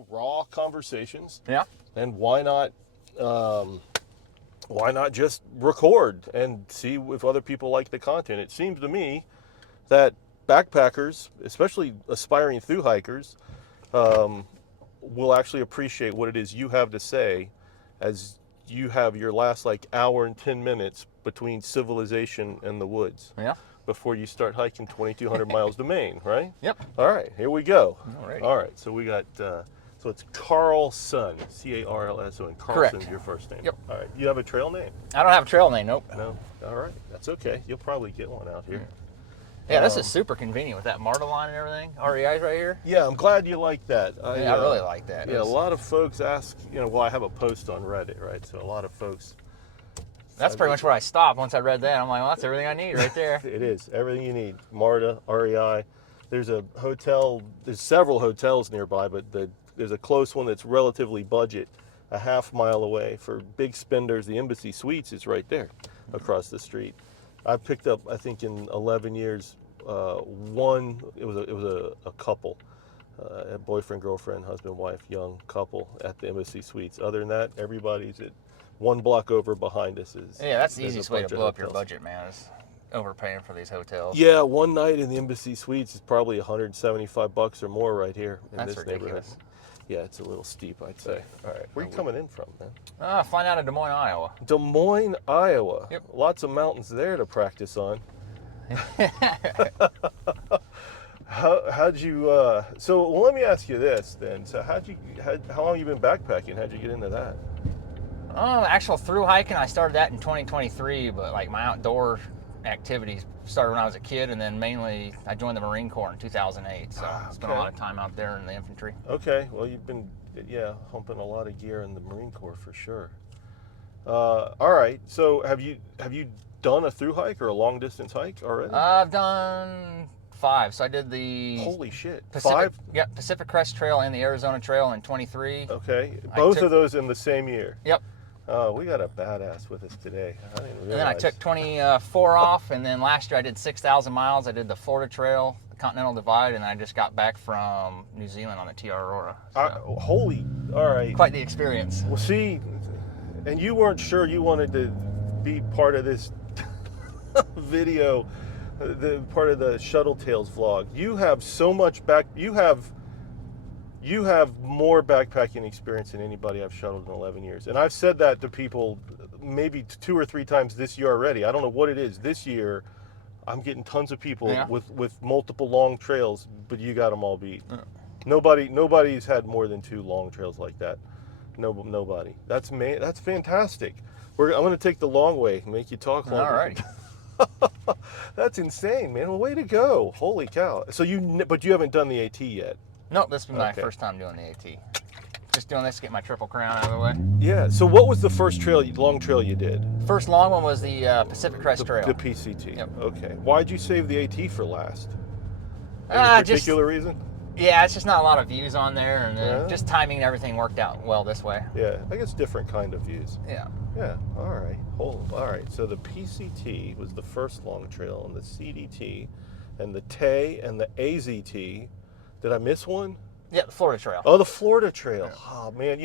real raw conversations. Yeah. And why not just record and see if other people like the content? It seems to me that backpackers, especially aspiring thru-hikers, will actually appreciate what it is you have to say as you have your last like hour and 10 minutes between civilization and the woods. Yeah. Before you start hiking 2,200 miles to Maine, right? Yep. All right, here we go. Alrighty. All right, so we got, so it's Carlson, C-A-R-L-S-O, and Carlson's Correct. your first name. Yep. All right, you have a trail name? I don't have a trail name, nope. No? All right, that's okay. You'll probably get one out here. Yeah, this is super convenient with that MARTA line and everything. REI's right here. Yeah, I'm glad you like that. I really like that. Yeah, a lot of folks ask, well, I have a post on Reddit, right? So a lot of folks. That's pretty much where I stopped once I read that. I'm like, well, that's everything I need right there. It is, everything you need. MARTA, REI. There's a hotel, there's several hotels nearby, but there's a close one that's relatively budget, a half-mile away. For big spenders, the Embassy Suites is right there across the street. I picked up, I think in 11 years, it was a couple, a boyfriend, girlfriend, husband, wife, young couple at the Embassy Suites. Other than that, everybody's at one block over behind us. Yeah, that's the easiest way to blow up your budget, man, is overpaying for these hotels. Yeah, one night in the Embassy Suites is probably $175 or more right here in That's this ridiculous. neighborhood. Yeah, it's a little steep, I'd say. All right, where are you coming in from, man? Flying out of Des Moines, Iowa. Des Moines, Iowa. Yep. Lots of mountains there to practice on. How'd you? So well, let me ask you this then. So how long you been backpacking? How'd you get into that? Actual through hiking, I started that in 2023, but like my outdoor activities started when I was a kid, and then mainly I joined the Marine Corps in 2008. So I spent a lot of time out there in the infantry. Okay, well you've been humping a lot of gear in the Marine Corps for sure. All right, so have you done a through hike or a long distance hike already? I've done 5. So I did the Holy shit, Pacific, 5? Yeah, Pacific Crest Trail and the Arizona Trail in 23. Okay, both of those in the same year. Yep. Oh, we got a badass with us today. I didn't realize. And then I took 24 off, and then last year I did 6,000 miles. I did the Florida Trail, the Continental Divide, and I just got back from New Zealand on the Te Araroa. So all right. quite the experience. Well, see, and you weren't sure you wanted to be part of this video, part of the Shuttle Tales vlog. You have so much you have more backpacking experience than anybody I've shuttled in 11 years. And I've said that to people maybe 2 or 3 times this year already. I don't know what it is. This year, I'm getting tons of people with multiple long trails, but you got them all beat. Yeah. Nobody's had more than 2 long trails like that. Nobody. That's fantastic. I'm going to take the long way and make you talk longer. All right. That's insane, man. Well, way to go. Holy cow. So but you haven't done the AT yet? No, this will be my first time doing the AT. Just doing this to get my Triple Crown out of the way. Yeah, so what was the first long trail you did? First long one was the Pacific Crest Trail. The PCT. Yep. Okay. Why'd you save the AT for last? Any particular reason? Yeah, it's just not a lot of views on there, and just timing and everything worked out well this way. Yeah, I guess different kind of views. Yeah. Yeah, all right. All right, so the PCT was the first long trail, and the CDT, and the TE, and the AZT. Did I miss one? Yeah, the Florida Trail. Oh, the Florida Trail. Yeah. Oh, man,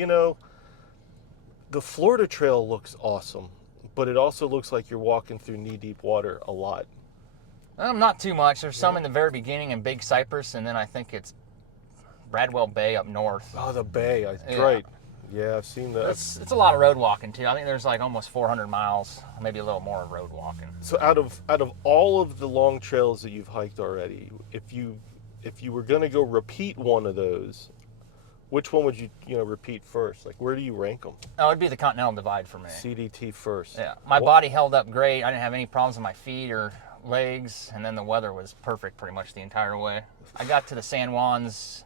the Florida Trail looks awesome, but it also looks like you're walking through knee-deep water a lot. Not too much. There's some in the very beginning in Big Cypress, and then I think it's Bradwell Bay up north. Oh, the bay. Right. Yeah, I've seen that. It's a lot of road walking, too. I think there's like almost 400 miles, maybe a little more of road walking. So out of all of the long trails that you've hiked already, if you were going to go repeat one of those, which one would you repeat first? Like, where do you rank them? Oh, it'd be the Continental Divide for me. CDT first. Yeah, my body held up great. I didn't have any problems with my feet or legs, and then the weather was perfect pretty much the entire way. I got to the San Juans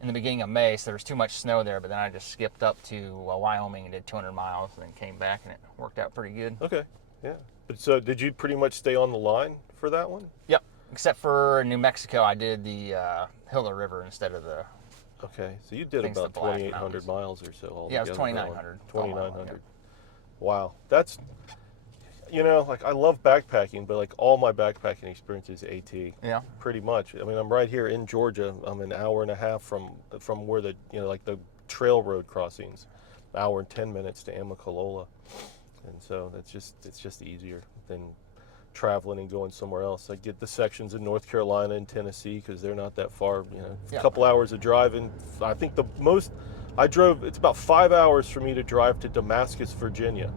in the beginning of May, so there was too much snow there, but then I just skipped up to Wyoming and did 200 miles and then came back, and it worked out pretty good. Okay, yeah. But so did you pretty much stay on the line for that one? Yep. Except for New Mexico, I did the Gila River instead of the... Okay, so you did about 2,800 miles or so altogether. Yeah, it was 2,900. 2,900. Yep. Wow, You know, like I love backpacking, but like all my backpacking experience is AT. Yeah. Pretty much. I mean, I'm right here in Georgia. I'm an hour and a half from where the like the trail road crossings, hour and 10 minutes to Amicalola, and so it's just easier than traveling and going somewhere else. I get the sections in North Carolina and Tennessee because they're not that far. You know, Yeah. a couple hours of driving. I think the most I drove. It's about 5 hours for me to drive to Damascus, Virginia,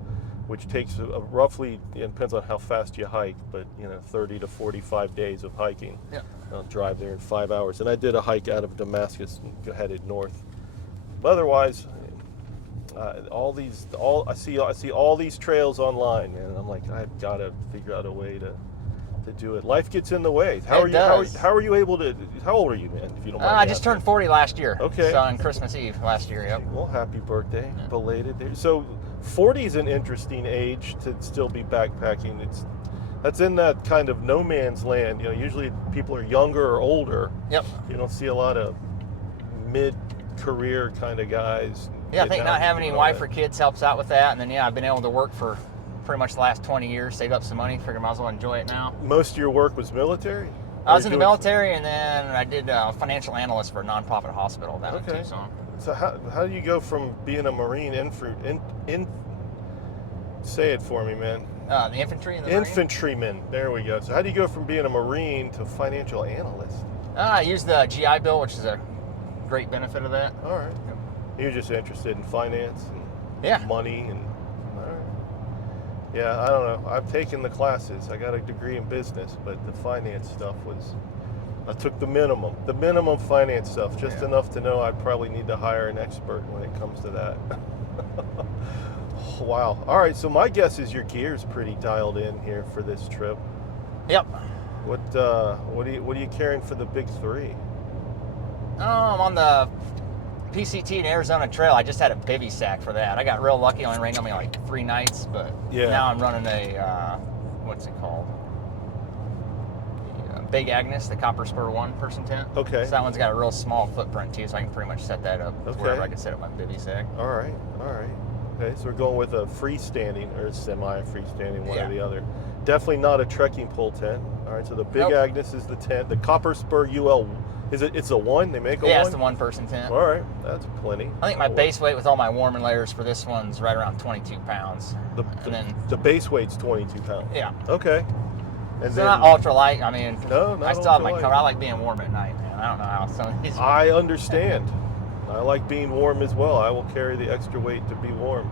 which takes roughly, it depends on how fast you hike, but 30 to 45 days of hiking. Yeah. I'll drive there in 5 hours, and I did a hike out of Damascus and headed north. But otherwise, I see all these trails online, and I'm like, I've got to figure out a way to do it. Life gets in the way. How are you able to? How old are you, man? If you don't mind. I just turned 40 last year. Okay. So on Christmas Eve last year. Yep. Well, happy birthday, belated. So 40 is an interesting age to still be backpacking. That's in that kind of no man's land. Usually people are younger or older. Yep. You don't see a lot of mid-career kind of guys. Yeah, I think not having any wife or kids helps out with that. And then I've been able to work for pretty much the last 20 years, saved up some money, figured might as well enjoy it now. Most of your work was military? I was in the military, and then I did Financial Analyst for a nonprofit hospital down in Tucson. So how do you go from being a Marine say it for me, man. The infantry and the Marine? Infantryman. There we go. So how do you go from being a Marine to financial analyst? I used the GI Bill, which is a great benefit of that. All right. You're just interested in finance and money and all right. Yeah, I don't know. I've taken the classes. I got a degree in business, but the finance stuff I took the minimum finance stuff, just enough to know I'd probably need to hire an expert when it comes to that. Wow. All right, so my guess is your gear's pretty dialed in here for this trip. Yep. What are you carrying for the big three? On the PCT and Arizona Trail, I just had a bivy sack for that. I got real lucky; only rained on me like 3 nights, but now I'm running a what's it called? Big Agnes, the Copper Spur 1-person tent. Okay. So that one's got a real small footprint too, so I can pretty much set that up wherever I can set up my bivy sack. All right. Okay, so we're going with a freestanding or semi-freestanding, one or the other. Definitely not a trekking pole tent. All right, so the Big Agnes is the tent. The Copper Spur UL, it's a one? They make a one? Yeah, it's the 1-person tent. All right, that's plenty. I think my base weight with all my warming layers for this one's right around 22 pounds. The base weight's 22 pounds? Yeah. Okay. And it's not ultralight. I mean, no, not I still have my ultralight. cover. I like being warm at night, man. I don't know how some of these... I understand. I like being warm as well. I will carry the extra weight to be warm.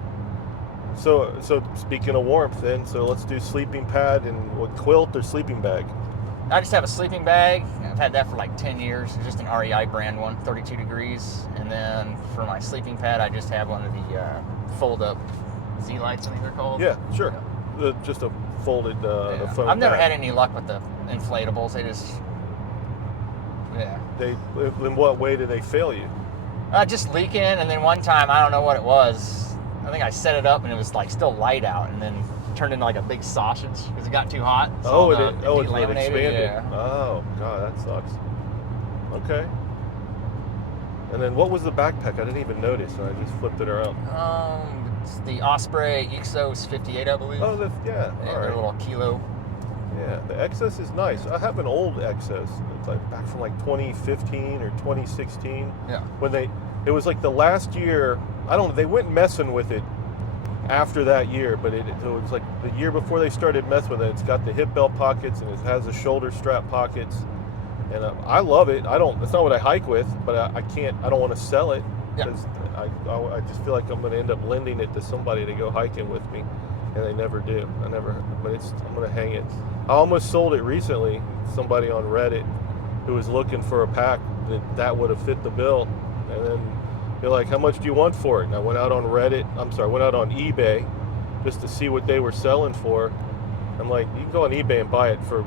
So speaking of warmth then, so let's do sleeping pad and what, quilt or sleeping bag? I just have a sleeping bag. I've had that for like 10 years. It's just an REI brand one, 32 degrees. And then for my sleeping pad, I just have one of the fold-up Z-lights, I think they're called. Yeah, sure. Just a folded the foam I've never pad. had any luck with the inflatables. They just... Yeah. In what way do they fail you? Just leaking, and then one time, I don't know what it was. I think I set it up and it was like still light out, and then turned into like a big sausage because it got too hot. So it delaminated. expanded. Yeah. Oh god, that sucks. Okay. And then what was the backpack? I didn't even notice, and I just flipped it around. It's the Osprey Exos 58, I believe. Oh, that's Yeah, all they're right. a little kilo. Yeah, the XS is nice. I have an old XS. It's like back from like 2015 or 2016. Yeah. When it was like the last year. They went messing with it after that year, but it was like the year before they started messing with it. It's got the hip belt pockets and it has the shoulder strap pockets, and I love it. It's not what I hike with, but I don't want to sell it because I just feel like I'm going to end up lending it to somebody to go hiking with me, and they never do. But I'm going to hang it. I almost sold it recently. Somebody on Reddit who was looking for a pack that would have fit the bill, and then they're like, how much do you want for it? And I went out on eBay just to see what they were selling for. I'm like, you can go on eBay and buy it for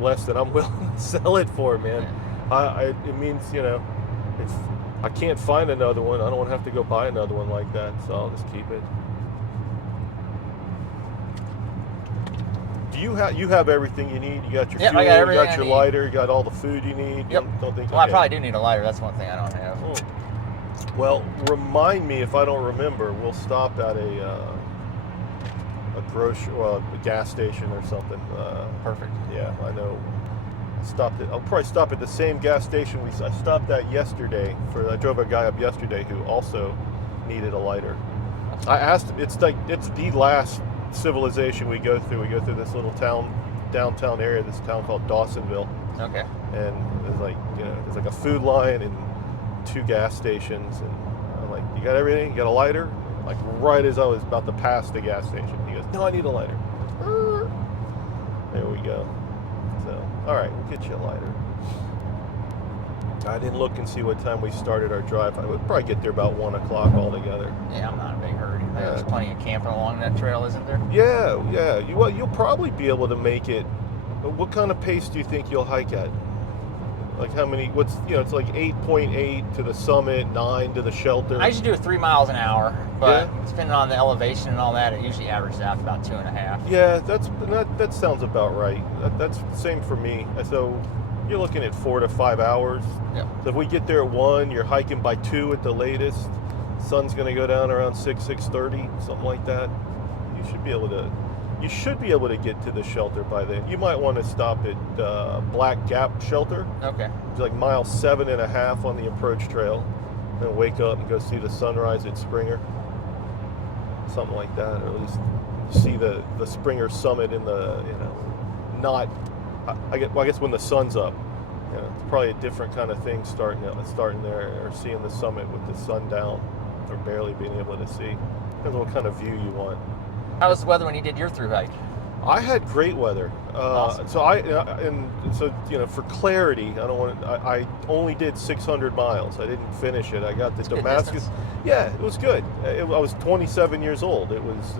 less than I'm willing to sell it for, man. It means, if I can't find another one, I don't want to have to go buy another one like that, so I'll just keep it. You have everything you need. You got your fuel, I got everything you got your lighter, you got all the food you need. Yep. I probably do need a lighter. That's one thing I don't have. Well, remind me if I don't remember. We'll stop at a gas station or something. Perfect. Yeah, I know. I'll probably stop at the same gas station I stopped at yesterday. I drove a guy up yesterday who also needed a lighter. I asked him. It's the last civilization we go through. We go through this little downtown area. This town called Dawsonville. Okay. And there's like a food line and 2 gas stations. And I'm like, you got everything? You got a lighter? Like right as I was about to pass the gas station, he goes, no, I need a lighter. There we go. So, all right, we'll get you a lighter. I didn't look and see what time we started our drive. I would probably get there about 1 o'clock altogether. Yeah, I'm not in a big hurry. There's plenty of camping along that trail, isn't there? Yeah. You'll probably be able to make it. What kind of pace do you think you'll hike at? Like how many? It's like 8.8 to the summit, 9 to the shelter. I usually do 3 miles an hour, but depending on the elevation and all that, it usually averages out to about 2.5. Yeah, that sounds about right. That's the same for me. So you're looking at 4 to 5 hours. Yep. So if we get there at 1, you're hiking by 2 at the latest. Sun's going to go down around 6:30, something like that. You should be able to get to the shelter by then. You might want to stop at Black Gap Shelter. Okay. It's like mile 7.5 on the approach trail. Then wake up and go see the sunrise at Springer. Something like that, or at least see the Springer summit in the, I guess when the sun's up. It's probably a different kind of thing starting there, or seeing the summit with the sun down, or barely being able to see. Depends what kind of view you want. How was the weather when you did your thru hike? I had great weather. Awesome. So for clarity, I only did 600 miles. I didn't finish it. I got to Damascus. Yeah, it was good. I was 27 years old. It was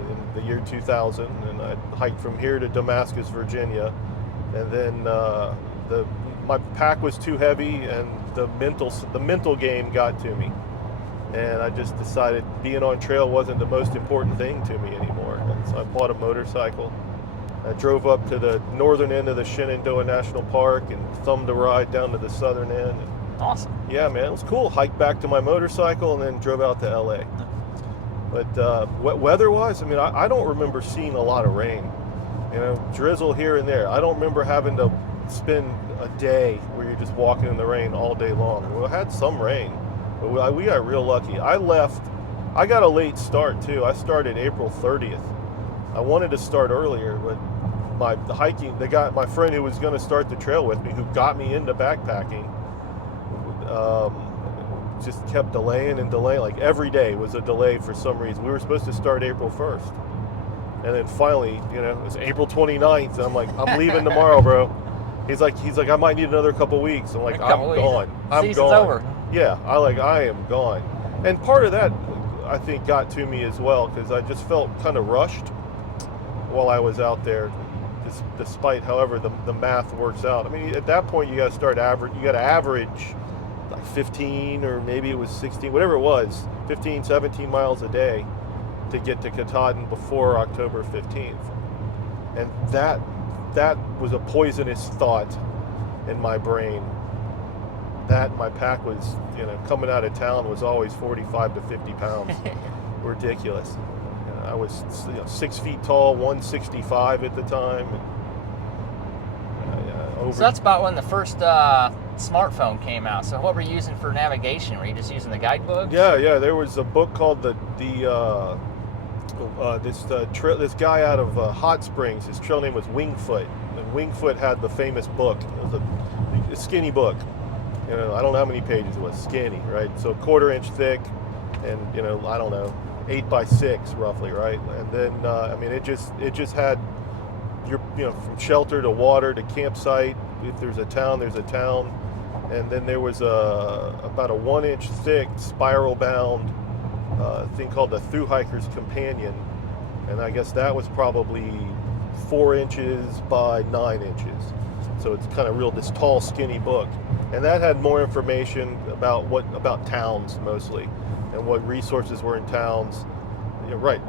in the year 2000, and I hiked from here to Damascus, Virginia, and then my pack was too heavy, and the mental game got to me. And I just decided being on trail wasn't the most important thing to me anymore. And so I bought a motorcycle. I drove up to the northern end of the Shenandoah National Park and thumbed a ride down to the southern end. Awesome. Yeah, man, it was cool. Hiked back to my motorcycle and then drove out to LA. But weather-wise, I don't remember seeing a lot of rain. Drizzle here and there. I don't remember having to spend a day where you're just walking in the rain all day long. We had some rain. But we got real lucky. I got a late start too. I started April 30th. I wanted to start earlier, but my friend who was going to start the trail with me, who got me into backpacking, just kept delaying and delaying. Like every day was a delay for some reason. We were supposed to start April 1st. And then finally, it was April 29th. And I'm like, I'm leaving tomorrow, bro. He's like, I might need another couple weeks. I'm like, I'm gone. I'm Season's gone. over. Yeah, I am gone. And part of that, I think, got to me as well, because I just felt kind of rushed while I was out there, despite however the math works out. At that point, you got to average like 15, or maybe it was 16, whatever it was, 15, 17 miles a day to get to Katahdin before October 15th. And that was a poisonous thought in my brain. That my pack was, coming out of town was always 45 to 50 pounds. Ridiculous. I was 6 feet tall, 165 at the time. So that's about when the first smartphone came out. So what were you using for navigation? Were you just using the guidebook? Yeah. There was a book called this guy out of Hot Springs. His trail name was Wingfoot. And Wingfoot had the famous book. It was a skinny book. I don't know how many pages it was. Skinny, right? So 1/4 inch thick, and I don't know, 8 by 6 roughly, right? And then it just had your from shelter to water to campsite. If there's a town, there's a town. And then there was about a 1 inch thick spiral bound thing called the thru-hiker's companion, and I guess that was probably 4 inches by 9 inches. So it's kind of this tall, skinny book. And that had more information about towns mostly, and what resources were in towns. Right.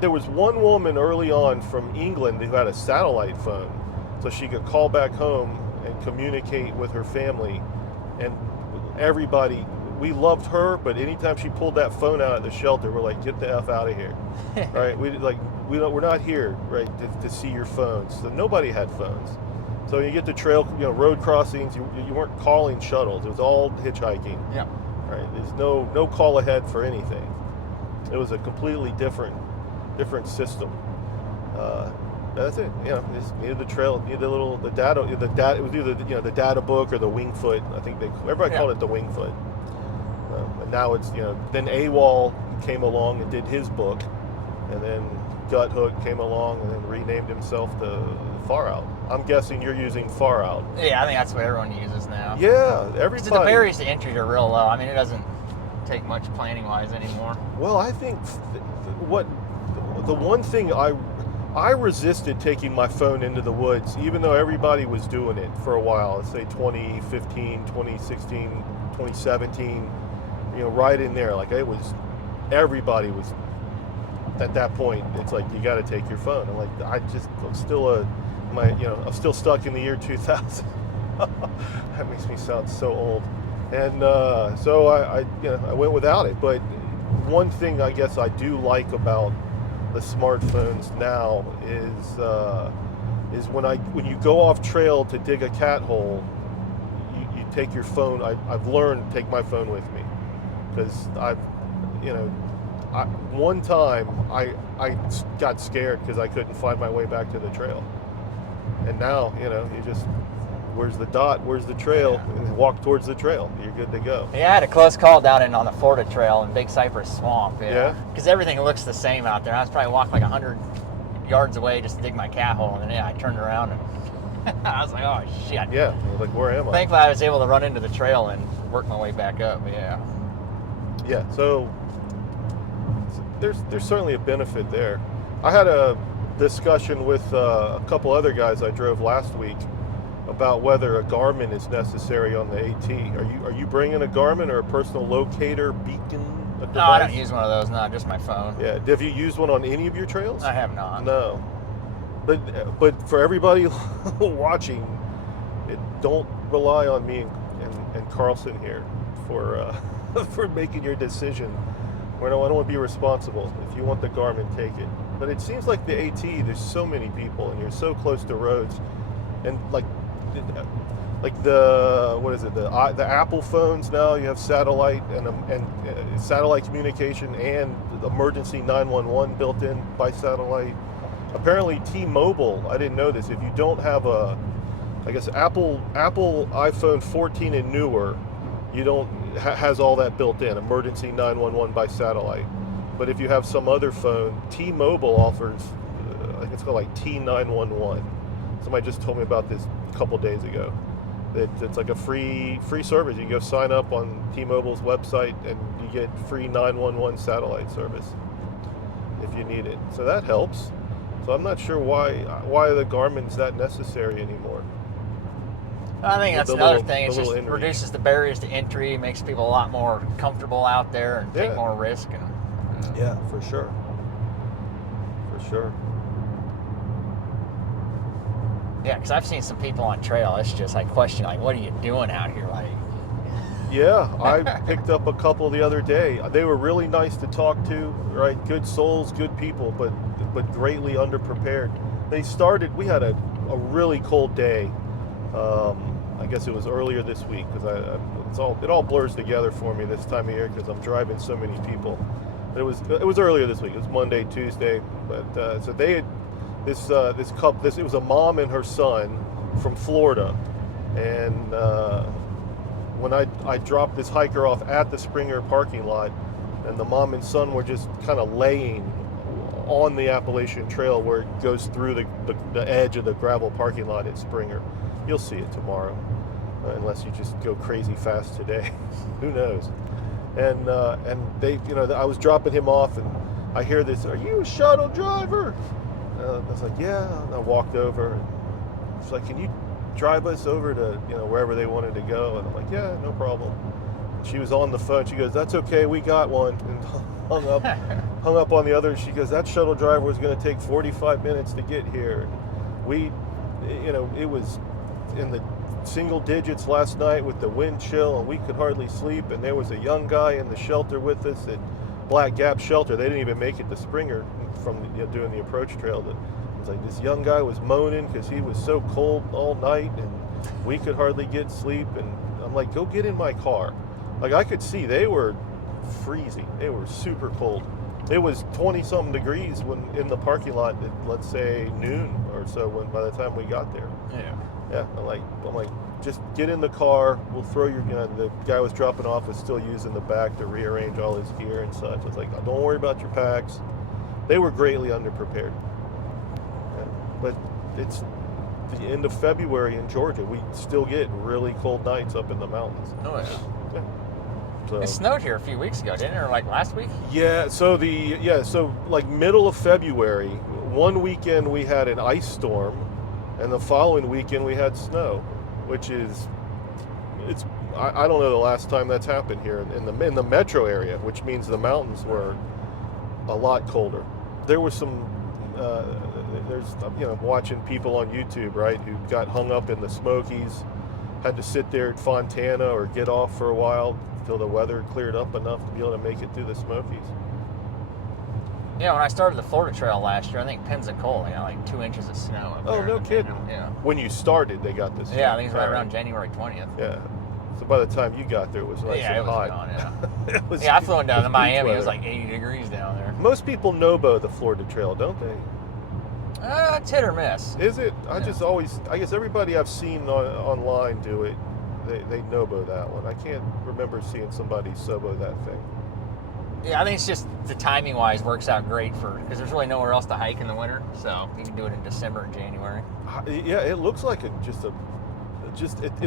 There was one woman early on from England who had a satellite phone, so she could call back home and communicate with her family. And everybody, we loved her, but anytime she pulled that phone out at the shelter, we're like, get the F out of here, right? We're not here, right, to see your phones. So nobody had phones. So you get to trail, road crossings, you weren't calling shuttles. It was all hitchhiking. Yeah. Right. There's no call ahead for anything. It was a completely different system. That's it. Just needed the trail, needed the data. It was either the data book or the Wingfoot. I think everybody called it the Wingfoot. And now it's then AWOL came along and did his book, and then Gut Hook came along and then renamed himself to Far Out. I'm guessing you're using Far Out. Yeah, I think that's what everyone uses now. Yeah, everybody. Because the barriers to entry are real low. I mean, it doesn't take much planning wise anymore. Well, I think the one thing I resisted taking my phone into the woods, even though everybody was doing it for a while. Let's say 2015, 2016, 2017. Right in there, like everybody was. At that point, it's like you got to take your phone. I'm like, I'm still stuck in the year 2000. That makes me sound so old. And so I went without it. But one thing I guess I do like about the smartphones now is when you go off trail to dig a cat hole, you take your phone. I've learned to take my phone with me because one time I got scared because I couldn't find my way back to the trail, and now you just, where's the dot, where's the trail, and walk towards the trail. You're good to go. Yeah, I had a close call down on the Florida Trail in Big Cypress Swamp. Yeah. Because everything looks the same out there. I was probably walking like 100 yards away just to dig my cat hole, and then I turned around and I was like, oh shit. Yeah. Like, where am I? Thankfully, I was able to run into the trail and work my way back up. But yeah. Yeah. So there's certainly a benefit there. I had a discussion with a couple other guys I drove last week about whether a Garmin is necessary on the AT. Are you bringing a Garmin or a personal locator beacon? No, I don't use one of those. No, just my phone. Yeah. Have you used one on any of your trails? I have not. No. But for everybody watching, don't rely on me and Carlson here for for making your decision. I don't want to be responsible. If you want the Garmin, take it. But it seems like the AT, there's so many people, and you're so close to roads, and like the Apple phones now, you have satellite and satellite communication and emergency 911 built in by satellite. Apparently T-Mobile, I didn't know this, if you don't have Apple iPhone 14 and newer, you don't has all that built in, emergency 911 by satellite. But if you have some other phone, T-Mobile offers, I think it's called like T911. Somebody just told me about this a couple days ago. It's like a free service. You can go sign up on T-Mobile's website and you get free 911 satellite service if you need it. So that helps. So I'm not sure why the Garmin's that necessary anymore. I think that's another thing. It just reduces the barriers to entry, makes people a lot more comfortable out there and take more risk. Yeah, for sure. For sure. Yeah, because I've seen some people on trail. It's just like question, like, what are you doing out here? Like, yeah, I picked up a couple the other day. They were really nice to talk to, right? Good souls, good people, but greatly underprepared. We had a really cold day. I guess it was earlier this week because it all blurs together for me this time of year because I'm driving so many people. But it was earlier this week. It was Monday, Tuesday. But so they had this couple. It was a mom and her son from Florida, and when I dropped this hiker off at the Springer parking lot, and the mom and son were just kind of laying on the Appalachian Trail where it goes through the edge of the gravel parking lot at Springer. You'll see it tomorrow, unless you just go crazy fast today. Who knows? And they, I was dropping him off, and I hear this, "Are you a shuttle driver?" I was like, "Yeah." And I walked over, and she's like, "Can you drive us over to wherever they wanted to go?" And I'm like, "Yeah, no problem." She was on the phone. She goes, "That's okay, we got one," and hung up on the other. She goes, "That shuttle driver was going to take 45 minutes to get here." And it was in the single digits last night with the wind chill, and we could hardly sleep. And there was a young guy in the shelter with us at Black Gap Shelter. They didn't even make it to Springer from doing the approach trail. It was like this young guy was moaning because he was so cold all night, and we could hardly get sleep. And I'm like, go get in my car. Like, I could see they were freezing. They were super cold. It was 20-something degrees when in the parking lot at, let's say, noon or so by the time we got there. Yeah. I'm like, just get in the car. We'll throw your, the guy was dropping off was still using the back to rearrange all his gear and such. I was like, don't worry about your packs. They were greatly underprepared. Yeah. But it's the end of February in Georgia. We still get really cold nights up in the mountains. Oh, yeah. Yeah. So, it snowed here a few weeks ago, didn't it? Or like last week? Yeah, so like middle of February, one weekend we had an ice storm, and the following weekend we had snow, which is, I don't know the last time that's happened here in the metro area, which means the mountains were a lot colder. There was some, there's watching people on YouTube, right, who got hung up in the Smokies, had to sit there at Fontana or get off for a while until the weather cleared up enough to be able to make it through the Smokies. Yeah, when I started the Florida Trail last year, I think Pensacola, like 2 inches of snow up there. No kidding. Yeah. When you started, they got this. Yeah, I think it was right around January 20th. Yeah. So by the time you got there, it was nice and hot. Gone, yeah. It was, I flew down to Miami. weather. It was like 80 degrees down there. Most people NOBO the Florida Trail, don't they? It's hit or miss. Is it? I guess everybody I've seen online do it, they NOBO that one. I can't remember seeing somebody SOBO that thing. Yeah, I think it's just the timing wise works out great because there's really nowhere else to hike in the winter, so you can do it in December and January. Yeah, it looks like it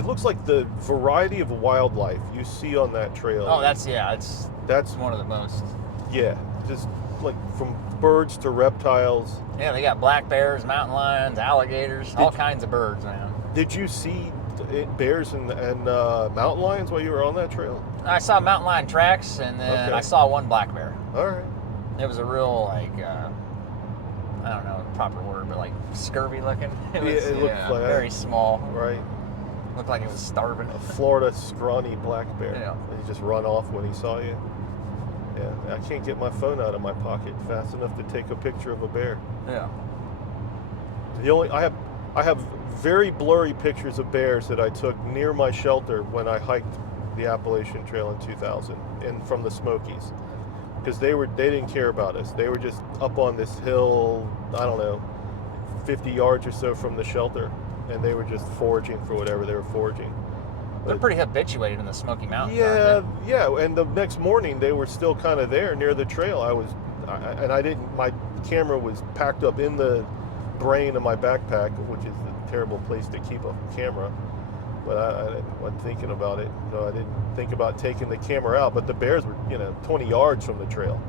looks like the variety of wildlife you see on that trail. Oh, that's one of the most. Yeah, just like from birds to reptiles. Yeah, they got black bears, mountain lions, alligators, all kinds of birds, man. Did you see bears and mountain lions while you were on that trail? I saw mountain lion tracks, and then I saw one black bear. All right. It was a real, I don't know the proper word, but like scurvy looking. It looked like very small. Right. Looked like it was starving. A Florida scrawny black bear. Yeah. He just run off when he saw you. Yeah. I can't get my phone out of my pocket fast enough to take a picture of a bear. Yeah. I have very blurry pictures of bears that I took near my shelter when I hiked the Appalachian Trail in 2000 and from the Smokies, because they didn't care about us. They were just up on this hill, I don't know, 50 yards or so from the shelter, and they were just foraging for whatever they were foraging. They're pretty habituated in the Smoky Mountains. Yeah, and the next morning they were still kind of there near the trail. My camera was packed up in the brain of my backpack, which is a terrible place to keep a camera. But I wasn't thinking about it, so I didn't think about taking the camera out. But the bears were, 20 yards from the trail,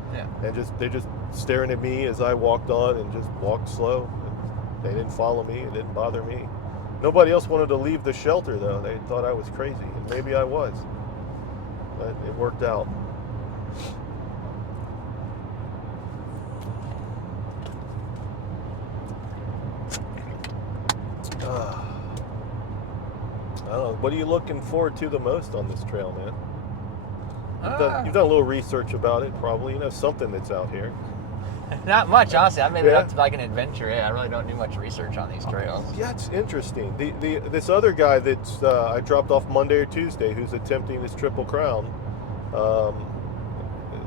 and they're just staring at me as I walked on and just walked slow. They didn't follow me; it didn't bother me. Nobody else wanted to leave the shelter though. They thought I was crazy, and maybe I was, but it worked out. What are you looking forward to the most on this trail, man? You've done a little research about it, probably. You know something that's out here. Not much, honestly. I made it up to like an adventure. Yeah, I really don't do much research on these trails. Yeah, it's interesting. This other guy that I dropped off Monday or Tuesday, who's attempting this Triple Crown,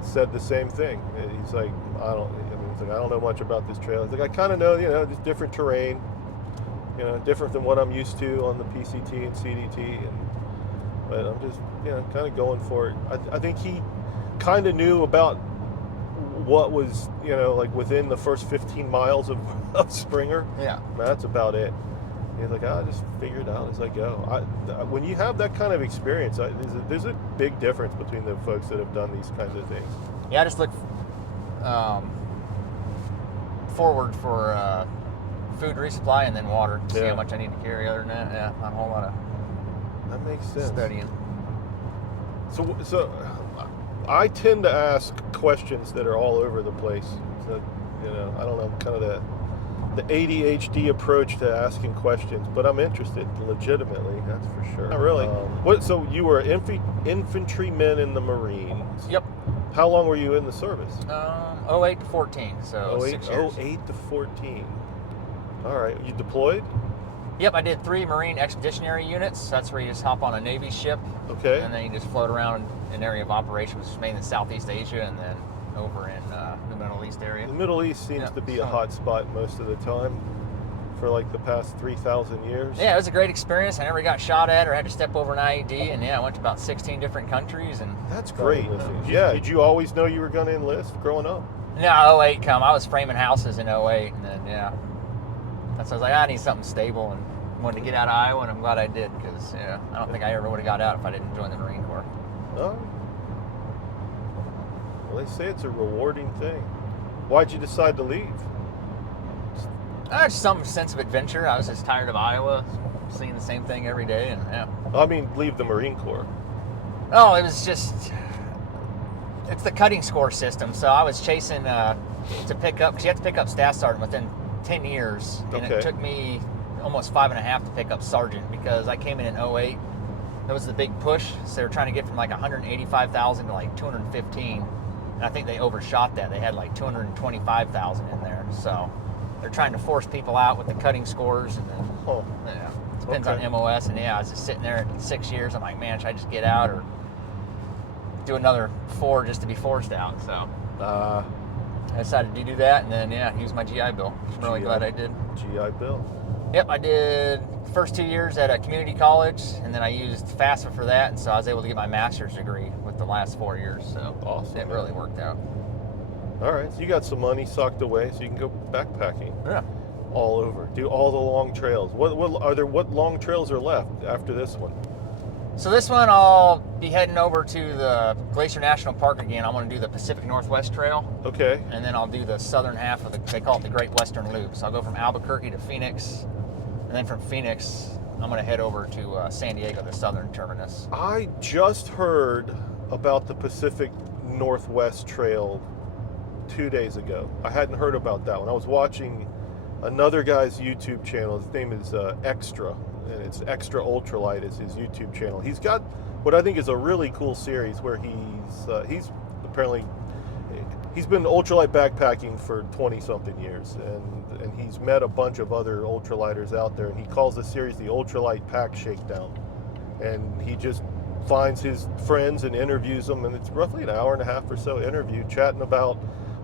said the same thing. He's like, I don't know much about this trail. He's like, I kind of know, just different terrain. Different than what I'm used to on the PCT and CDT, but I'm just, kind of going for it. I think he kind of knew about what was, like within the first 15 miles of Springer. Yeah. That's about it. He's like, I'll just figure it out as I go. When you have that kind of experience, there's a big difference between the folks that have done these kinds of things. Yeah, I just look forward for food resupply and then water. See how much I need to carry. Other than that, not a whole lot of that makes sense. Studying. So I tend to ask questions that are all over the place. So, I don't know, kind of the ADHD approach to asking questions, but I'm interested, legitimately. That's for sure. Not really. What? So you were infantryman in the Marines. Yep. How long were you in the service? 08 to 14, so 6 years. 08 to 14. All right. You deployed? Yep, I did 3 Marine Expeditionary Units. That's where you just hop on a Navy ship. Okay. And then you just float around an area of operation, which is mainly in Southeast Asia, and then over in the Middle East area. The Middle East seems to be a hot spot most of the time for like the past 3,000 years. Yeah, it was a great experience. I never got shot at or had to step over an IED, and I went to about 16 different countries. And that's great. Did you always know you were going to enlist growing up? No, 08 come. I was framing houses in 08, and then that's why I was like, I need something stable, and wanted to get out of Iowa, and I'm glad I did, because I don't think I ever would have got out if I didn't join the Marine Corps. Oh. Well, they say it's a rewarding thing. Why'd you decide to leave? Just some sense of adventure. I was just tired of Iowa, seeing the same thing every day, and I mean, leave the Marine Corps. Oh, it was just, it's the cutting score system. So I was chasing to pick up, because you have to pick up staff sergeant within 10 years. And it took me almost 5.5 to pick up sergeant, because I came in 08. That was the big push. So they were trying to get from like 185,000 to like 215. And I think they overshot that. They had like 225,000 in there. So they're trying to force people out with the cutting scores, and then it depends on MOS. And I was just sitting there at 6 years. I'm like, man, should I just get out or do another 4 just to be forced out? So I decided to do that, and then use my GI Bill. I'm really glad I did. GI Bill. Yep, I did the first 2 years at a community college, and then I used FAFSA for that, and so I was able to get my master's degree with the last 4 years. So awesome. It really worked out. All right, so you got some money socked away, so you can go backpacking. Yeah. All over, do all the long trails. What long trails are left after this one? So this one, I'll be heading over to the Glacier National Park again. I want to do the Pacific Northwest Trail. Okay. And then I'll do the southern half of they call it the Great Western Loop. So I'll go from Albuquerque to Phoenix, and then from Phoenix, I'm going to head over to San Diego, the southern terminus. I just heard about the Pacific Northwest Trail 2 days ago. I hadn't heard about that one. I was watching another guy's YouTube channel. His name is Extra, and it's Extra Ultralight is his YouTube channel. He's got what I think is a really cool series where he's apparently he's been ultralight backpacking for 20-something years, and he's met a bunch of other ultralighters out there, and he calls the series the Ultralight Pack Shakedown. And he just finds his friends and interviews them, and it's roughly an hour and a half or so interview chatting about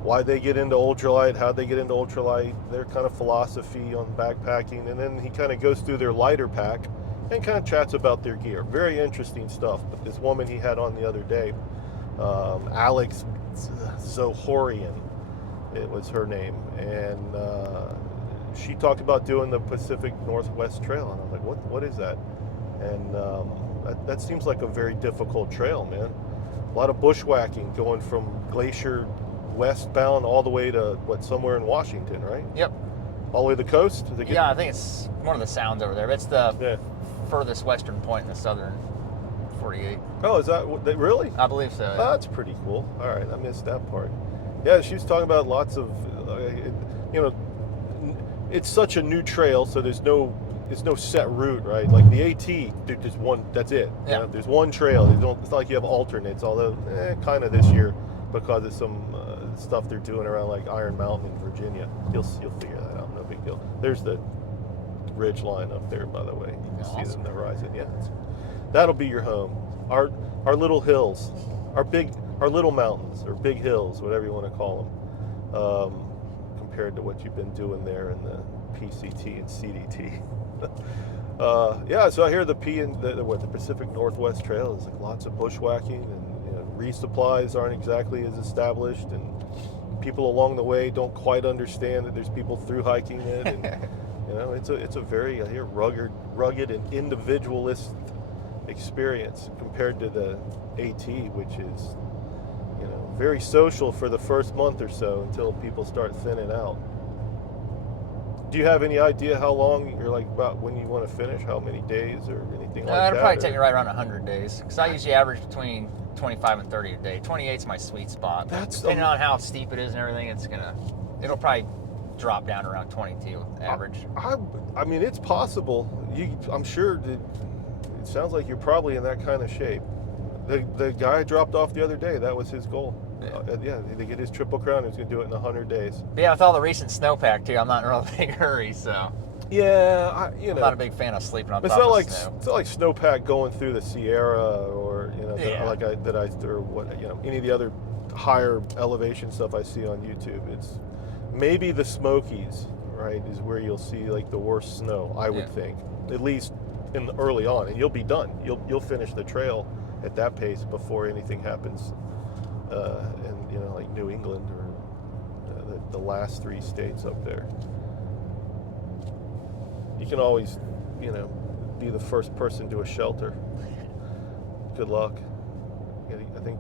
why they get into ultralight, how they get into ultralight, their kind of philosophy on backpacking, and then he kind of goes through their lighter pack and kind of chats about their gear. Very interesting stuff. But this woman he had on the other day, Alex Zohorian, it was her name, and she talked about doing the Pacific Northwest Trail, and I'm like, what is that? And that seems like a very difficult trail, man. A lot of bushwhacking going from Glacier westbound all the way to somewhere in Washington, right? Yep. All the way to the coast? I think it's one of the sounds over there. It's the furthest western point in the southern 48. Oh, is that really? I believe so. Yeah. Oh, that's pretty cool. All right, I missed that part. Yeah, she was talking about lots of, it's such a new trail, so there's no set route, right? Like the AT, there's one. That's it. Yeah. You know, there's one trail. It's not like you have alternates, although kind of this year because of some stuff they're doing around like Iron Mountain in Virginia. You'll figure that out. No big deal. There's the ridge line up there, by the way. You can see it in the horizon. Yeah, that'll be your home. Our little hills, our little mountains or big hills, whatever you want to call them, compared to what you've been doing there in the PCT and CDT. So I hear the Pacific Northwest Trail is like lots of bushwhacking, and resupplies aren't exactly as established, and people along the way don't quite understand that there's people through hiking it, and it's a very rugged and individualist experience compared to the AT, which is very social for the first month or so until people start thinning out. Do you have any idea how long you're about when you want to finish? How many days or anything like that? It'll probably take me right around 100 days, because I usually average between 25 and 30 a day. 28's my sweet spot. Depending on how steep it is and everything, it'll probably drop down around 22 average. I mean, it's possible. I'm sure that it sounds like you're probably in that kind of shape. The guy dropped off the other day. That was his goal. Yeah. To get his Triple Crown. He was going to do it in 100 days. But yeah, with all the recent snowpack too, I'm not in a real big hurry, so. Yeah, I'm not a big fan of sleeping on top not of like snow. it's not like snowpack going through the Sierra or Yeah. or what any of the other higher elevation stuff I see on YouTube. It's maybe the Smokies, right, is where you'll see like the worst snow. I would think, at least in early on, and you'll be done. You'll finish the trail at that pace before anything happens in like New England or the last 3 states up there. You can always, be the first person to a shelter. Good luck. I think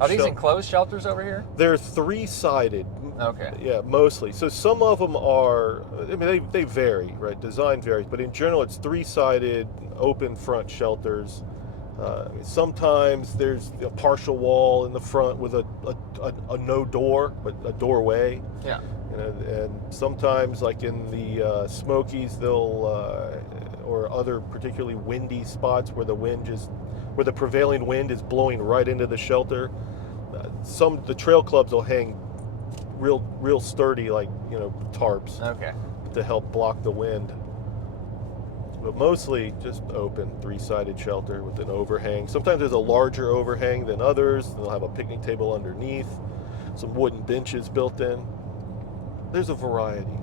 Are these enclosed shelters over here? They're 3-sided. Okay. Yeah, mostly. So some of them are, they vary, right? Design varies, but in general it's 3-sided, open front shelters. Sometimes there's a partial wall in the front with a no door, but a doorway. Yeah. And sometimes, like in the Smokies, they'll or other particularly windy spots where the prevailing wind is blowing right into the shelter. The trail clubs will hang real sturdy, like tarps, Okay. to help block the wind. But mostly just open 3-sided shelter with an overhang. Sometimes there's a larger overhang than others. They'll have a picnic table underneath, some wooden benches built in. There's a variety.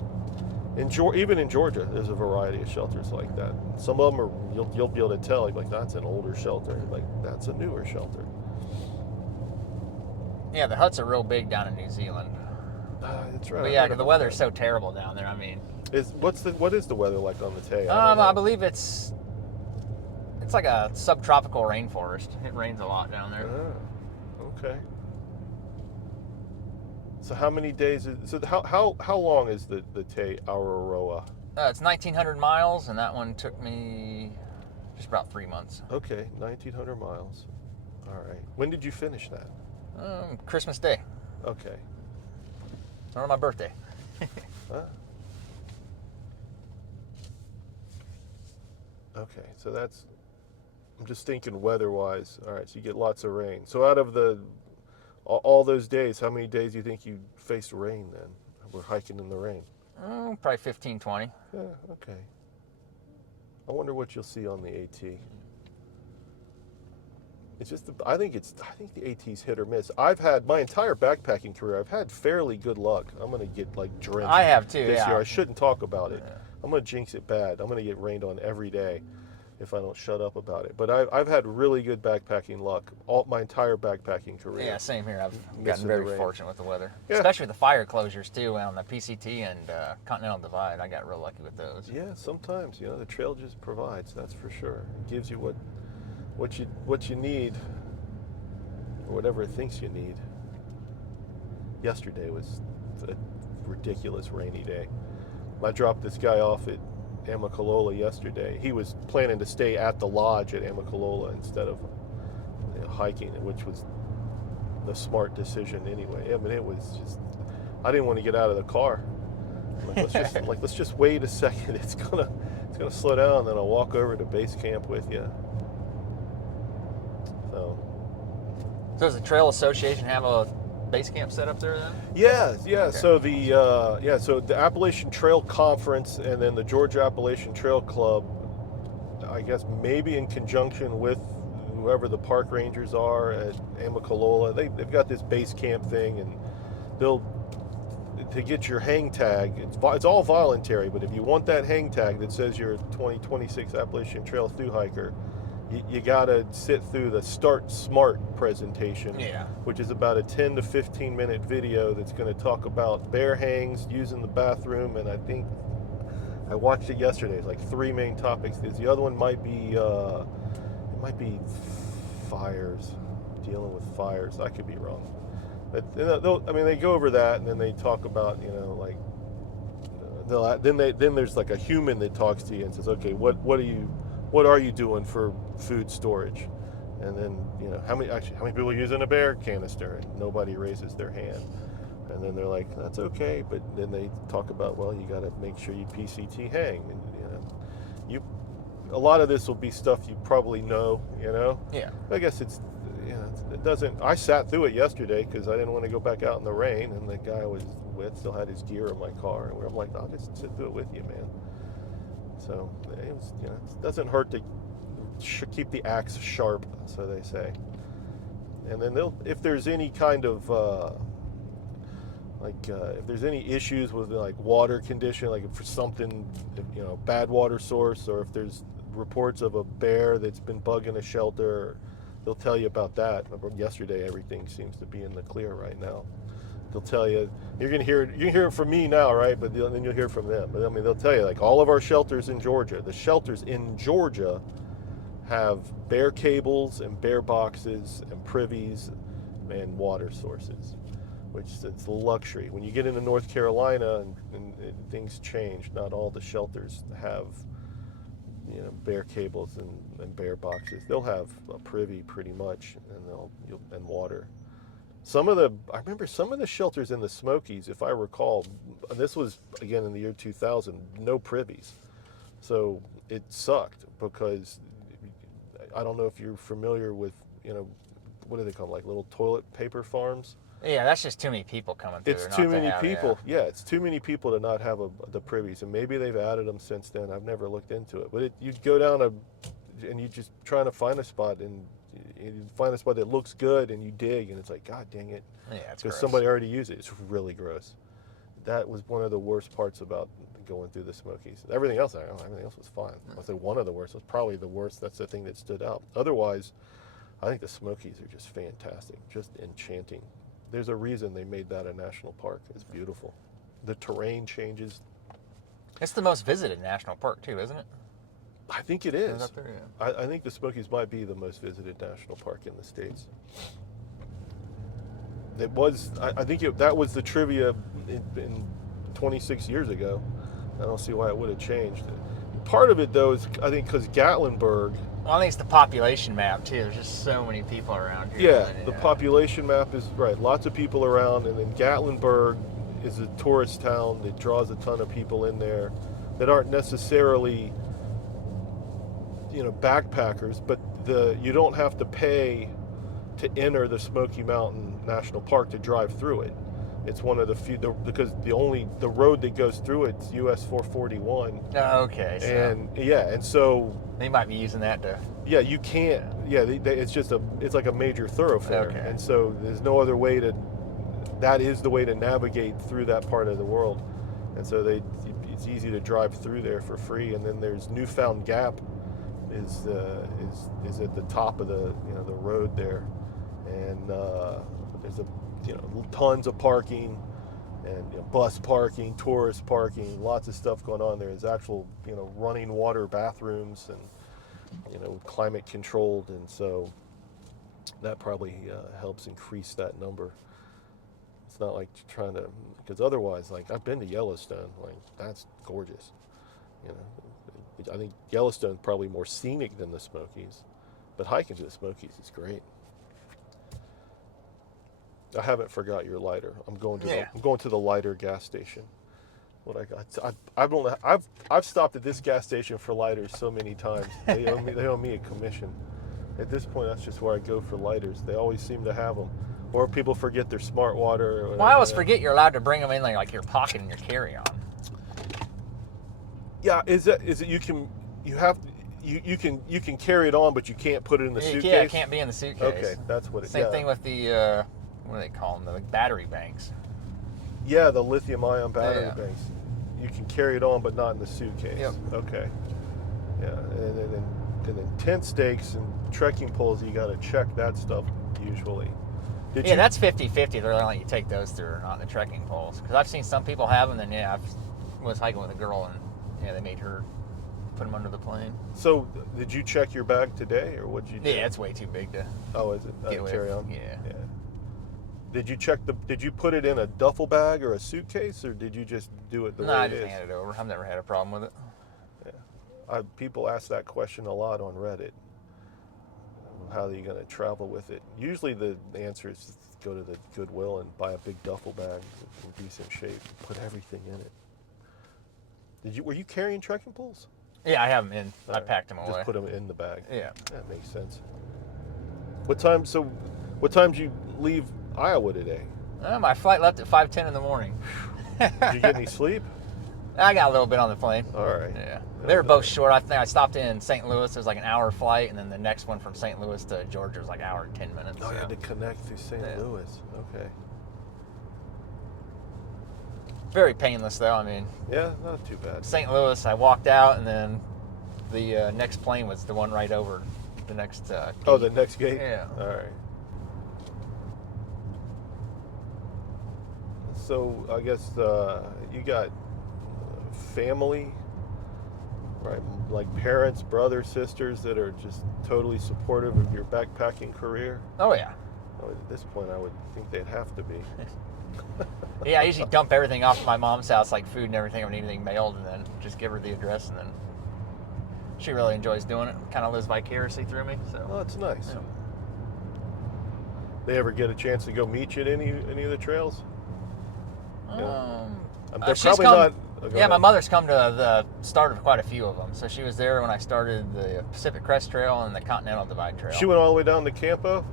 Even in Georgia, there's a variety of shelters like that. Some of them are you'll be able to tell like that's an older shelter, like that's a newer shelter. Yeah, the huts are real big down in New Zealand. That's right. But yeah, because the weather's so terrible down there. I mean, what is the weather like on the Te? I believe it's like a subtropical rainforest. It rains a lot down there. Okay. So how many days how long is the Te Araroa? It's 1,900 miles, and that one took me just about 3 months. Okay, 1,900 miles. All right. When did you finish that? Christmas Day. Okay. It's on my birthday. Okay, so I'm just thinking weather-wise. All right, so you get lots of rain. So out of all those days, how many days do you think you faced rain then? We're hiking in the rain. Probably 15, 20. Yeah, okay. I wonder what you'll see on the AT. It's just, I think the AT's hit or miss. I've had my entire backpacking career. I've had fairly good luck. I'm gonna get like drenched. I have too. This yeah. year. I shouldn't talk about it. Yeah. I'm gonna jinx it bad. I'm gonna get rained on every day if I don't shut up about it. But I've had really good backpacking luck my entire backpacking career. Yeah, same here. I've Missing gotten the very rain. fortunate with the weather, Yeah. especially the fire closures too on the PCT and Continental Divide. I got real lucky with those. Yeah, sometimes the trail just provides. That's for sure. It gives you what you need, or whatever it thinks you need. Yesterday was a ridiculous rainy day. I dropped this guy off at Amicalola yesterday. He was planning to stay at the lodge at Amicalola instead of hiking, which was the smart decision anyway. I mean, it was just, I didn't want to get out of the car. Let's just wait a second. It's gonna slow down, and then I'll walk over to base camp with you. So does the Trail Association have a base camp set up there then? Yeah. Okay. So the Appalachian Trail Conference and then the Georgia Appalachian Trail Club, I guess maybe in conjunction with whoever the park rangers are at Amicalola, they've got this base camp thing, and to get your hang tag, it's all voluntary, but if you want that hang tag that says you're a 2026 Appalachian Trail thru-hiker, you gotta sit through the Start Smart presentation, which is about a 10 to 15 minute video that's going to talk about bear hangs, using the bathroom, and I think I watched it yesterday. It's like 3 main topics. The other one might be fires, dealing with fires. I could be wrong. But they go over that, and then they talk about then there's like a human that talks to you and says, okay, what are you doing for food storage? And then how many people use in a bear canister? And nobody raises their hand. And then they're like, that's okay, but then they talk about, well, you got to make sure you PCT hang, and you a lot of this will be stuff you probably know. Yeah. I guess it doesn't. I sat through it yesterday because I didn't want to go back out in the rain, and the guy I was with still had his gear in my car, and I'm like, I'll just sit through it with you, man. So it doesn't hurt to keep the axe sharp, so they say. And then if there's any kind of if there's any issues with like water condition, like for something, bad water source, or if there's reports of a bear that's been bugging a shelter, they'll tell you about that. Yesterday, everything seems to be in the clear right now. They'll tell you, you can hear it from me now, right? But then you'll hear from them. But I mean, they'll tell you, like, all of our shelters in Georgia, the shelters in Georgia have bear cables and bear boxes and privies and water sources, which it's a luxury. When you get into North Carolina and things change, not all the shelters have bear cables and bear boxes. They'll have a privy pretty much, and water. I remember some of the shelters in the Smokies, if I recall, and this was again in the year 2000, no privies. So it sucked because I don't know if you're familiar with, what do they call them, like little toilet paper farms? Yeah, that's just too many people coming through. It's there too not to many have, people. Yeah, it's too many people to not have the privies, and maybe they've added them since then. I've never looked into it, but you'd go down and you just trying to find a spot, and you find a spot that looks good, and you dig, and it's like, God dang it, Yeah, it's because gross. somebody already used it. It's really gross. That was one of the worst parts about going through the Smokies. Everything else was fine. I'd say one of the worst was probably the worst. That's the thing that stood out. Otherwise, I think the Smokies are just fantastic, just enchanting. There's a reason they made that a national park. It's beautiful. The terrain changes. It's the most visited national park too, isn't it? I think it It is. was up there, yeah. I think the Smokies might be the most visited national park in the States. It was. I think that was the trivia in 26 years ago. I don't see why it would have changed. Part of it, though, is I think because Gatlinburg. Well, I think it's the population map too. There's just so many people around here. Yeah, the population map is right. Lots of people around, and then Gatlinburg is a tourist town that draws a ton of people in there that aren't necessarily, backpackers, but you don't have to pay to enter the Smoky Mountain National Park to drive through it. It's one of the few, because the road that goes through it's US 441. Oh, okay. So And so they might be using that to. yeah, you can't. Yeah, it's like a major thoroughfare, Okay. and so there's no other way to. That is the way to navigate through that part of the world, and so it's easy to drive through there for free. And then there's Newfound Gap, is at the top of the road there, and there's tons of parking, and bus parking, tourist parking, lots of stuff going on there. There's actual running water bathrooms and climate controlled, and so that probably helps increase that number. It's not like trying to, because otherwise, like I've been to Yellowstone, like that's gorgeous. I think Yellowstone's probably more scenic than the Smokies, but hiking to the Smokies is great. I haven't forgot your lighter. I'm going to the lighter gas station. What I got? I've stopped at this gas station for lighters so many times. They owe me a commission. At this point, that's just where I go for lighters. They always seem to have them, or people forget their smart water. Or whatever. Well, I always forget you're allowed to bring them in like your pocket and your carry-on. Yeah, is it you can carry it on, but you can't put it in the suitcase. Yeah, it can't be in the suitcase. Okay, that's what it is. Same thing with the what do they call them? The battery banks. Yeah, the lithium-ion battery Yeah. banks. You can carry it on, but not in the suitcase. Yep. Okay. Yeah, and then tent stakes and trekking poles, you got to check that stuff usually. That's 50-50. They're going to let you take those through on the trekking poles. Because I've seen some people have them, and I was hiking with a girl, and they made her put them under the plane. So, did you check your bag today, or what did you do? Yeah, it's way too big to. Oh, is it? Get away Carry from- on. Yeah. Did you put it in a duffel bag or a suitcase, or did you just do it the way I it just is? handed it over. I've never had a problem with it. Yeah. People ask that question a lot on Reddit. How are you going to travel with it? Usually the answer is go to the Goodwill and buy a big duffel bag in decent shape and put everything in it. Were you carrying trekking poles? Yeah, I have them in. I Alright, packed them away. Just put them in the bag. Yeah. That makes sense. What time did you leave Iowa today? My flight left at 5:10 in the morning. Did you get any sleep? I got a little bit on the plane. All right. Yeah. They were both short. I think I stopped in St. Louis. It was like an hour flight, and then the next one from St. Louis to Georgia was like an hour and 10 minutes. Oh, you had to connect through St. Louis. Okay. Very painless, though. I mean, Yeah, not too bad. St. Louis, I walked out, and then the next plane was the one right over the next gate. Oh, the next gate? Yeah. All right. So I guess you got family, right? Like parents, brothers, sisters that are just totally supportive of your backpacking career? Oh, yeah. Oh, at this point, I would think they'd have to be. Yeah, I usually dump everything off at my mom's house, like food and everything. I need anything mailed, and then just give her the address, and then she really enjoys doing it. Kind of lives vicariously through me. So. Oh, that's nice. Yeah. They ever get a chance to go meet you at any of the trails? They're She's probably come, not. Go yeah, my ahead. mother's come to the start of quite a few of them. So she was there when I started the Pacific Crest Trail and the Continental Divide Trail. She went all the way down to Campo?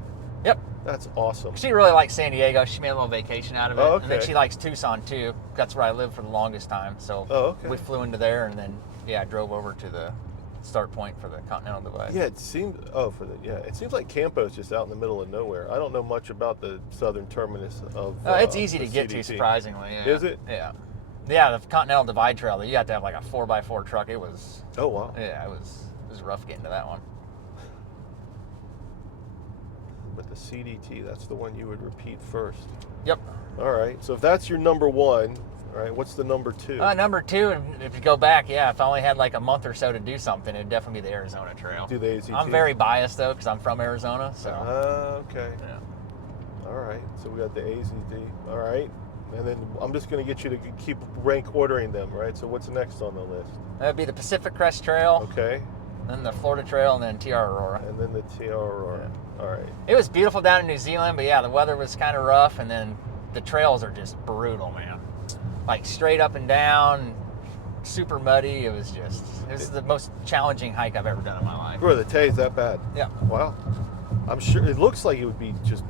Yep. That's awesome. She really likes San Diego. She made a little vacation out of it. Oh, And then okay. she likes Tucson, too. That's where I lived for the longest time. So Oh, okay. we flew into there, and then, I drove over to the start point for the Continental Divide. Yeah, it seemed. It seems like Campo is just out in the middle of nowhere. I don't know much about the southern terminus of. It's easy the to get to, CDT. surprisingly. Yeah. Is it? Yeah. Yeah, the Continental Divide Trail, you have to have like a 4x4 truck. It was. Oh wow. Yeah, it was rough getting to that one. But the CDT, that's the one you would repeat first. Yep. All right. So if that's your number one, all right, what's the number two? Number two, if you go back, if I only had like a month or so to do something, it'd definitely be the Arizona Trail. Do the AZT? I'm very biased though, because I'm from Arizona. So. Okay. Yeah. All right. So we got the AZT. All right. And then I'm just going to get you to keep rank ordering them, right? So what's next on the list? That'd be the Pacific Crest Trail, Okay. then the Florida Trail, and then Te Araroa. And then the Te Araroa. All right. It was beautiful down in New Zealand, but the weather was kind of rough, and then the trails are just brutal, man. Like straight up and down, super muddy. It was the most challenging hike I've ever done in my life. Bro, the Te is that bad? Yeah. Wow. I'm sure it looks like it would be just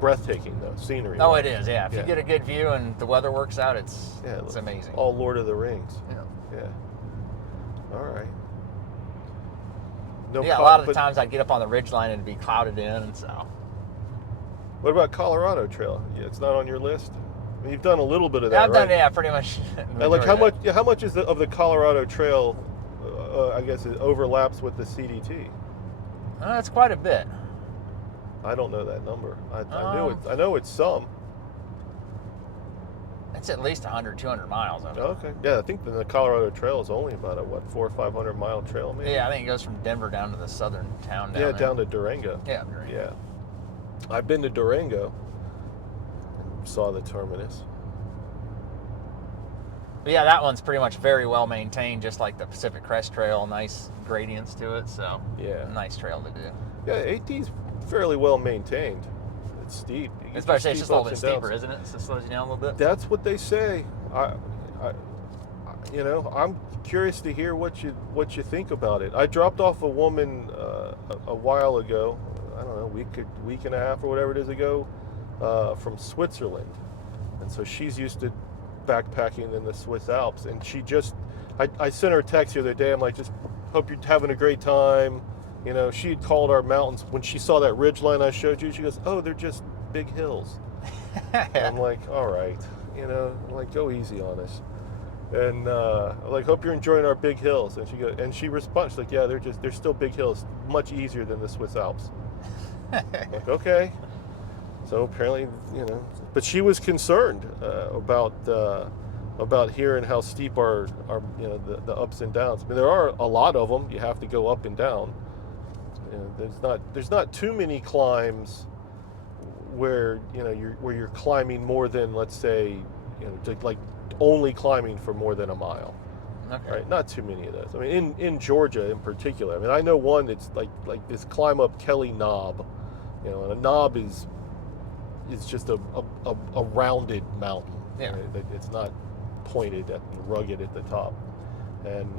breathtaking though, scenery. Oh, it is. Yeah. If Yeah. you get a good view and the weather works out, it's looks amazing. All Lord of the Rings. Yeah. Yeah. All right. No A lot of the times I'd get up on the ridgeline and it'd be clouded in, and so. What about Colorado Trail? Yeah, it's not on your list. I mean, you've done a little bit of that, Yeah, I've right? done pretty much. And like how much? How much is of the Colorado Trail? I guess it overlaps with the CDT. That's quite a bit. I don't know that number. I knew it. I know it's some. It's at least 100, 200 miles of it. Okay. Yeah, I think the Colorado Trail is only about a 400 or 500 mile trail, maybe. Yeah, I think it goes from Denver down to the southern town down there. down to Durango. Yeah, Durango. Yeah. I've been to Durango. Saw the terminus. But yeah, that one's pretty much very well maintained, just like the Pacific Crest Trail. Nice gradients to it, so Yeah. nice trail to do. Yeah, AT's fairly well maintained. It's steep. You get It's better to say steep it's just a little ups bit and steeper, downs. isn't it? So it slows you down a little bit. That's what they say. I'm curious to hear what you think about it. I dropped off a woman a while ago. I don't know, week and a half or whatever it is ago, from Switzerland, and so she's used to backpacking in the Swiss Alps, and I sent her a text the other day. I'm like, just hope you're having a great time. You know, she had called our mountains when she saw that ridge line I showed you. She goes, "Oh, they're just big hills." I'm like, all right, go easy on us. And I'm like, hope you're enjoying our big hills. And she responds like, yeah, they're still big hills, much easier than the Swiss Alps. I'm like, okay. So apparently, but she was concerned about hearing how steep are the ups and downs. I mean, there are a lot of them. You have to go up and down. There's not too many climbs where you're climbing more than, let's say, like only climbing for more than a mile. Okay. Right? Not too many of those. I mean, in Georgia in particular. I mean, I know one that's like this climb up Kelly Knob. And a knob is it's just a rounded mountain. Yeah. Right? It's not pointed and rugged at the top. And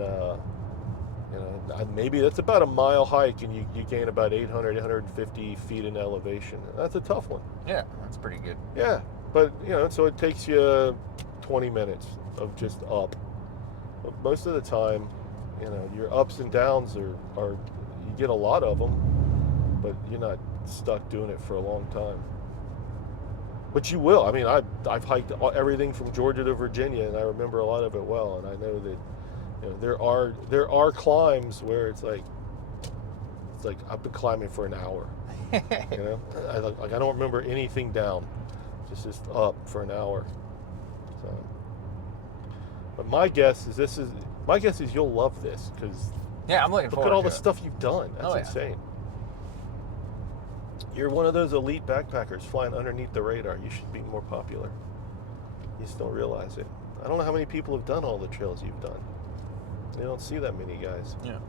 maybe that's about a mile hike, and you gain about 800, 850 feet in elevation. That's a tough one. Yeah, that's pretty good. Yeah, but so it takes you 20 minutes of just up. But most of the time, your ups and downs are you get a lot of them, but you're not stuck doing it for a long time. But you will. I mean, I've hiked everything from Georgia to Virginia, and I remember a lot of it well. And I know that there are climbs where it's like I've been climbing for an hour. I don't remember anything down, just up for an hour. So, but my guess is you'll love this, because Yeah, I'm looking look forward at all to the it. stuff you've done. That's insane. You're one of those elite backpackers flying underneath the radar. You should be more popular. You just don't realize it. I don't know how many people have done all the trails you've done. You don't see that many guys. Yeah.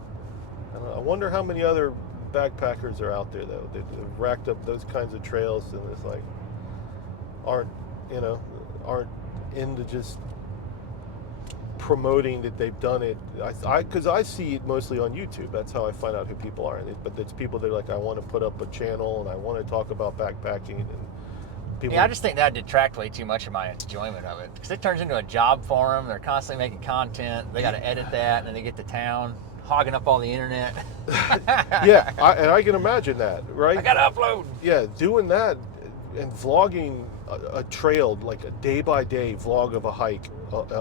I wonder how many other backpackers are out there, though, that have racked up those kinds of trails and it's like aren't into just promoting that they've done it. Because I see it mostly on YouTube. That's how I find out who people are. But it's people that are like, I want to put up a channel and I want to talk about backpacking. And people. Yeah, I just think that detract way too much of my enjoyment of it, because it turns into a job for them. They're constantly making content. They got to edit that, and then they get to town, hogging up all the internet. Yeah, and I can imagine that, right? I got to upload. Yeah, doing that and vlogging a trail, like a day-by-day vlog of a hike,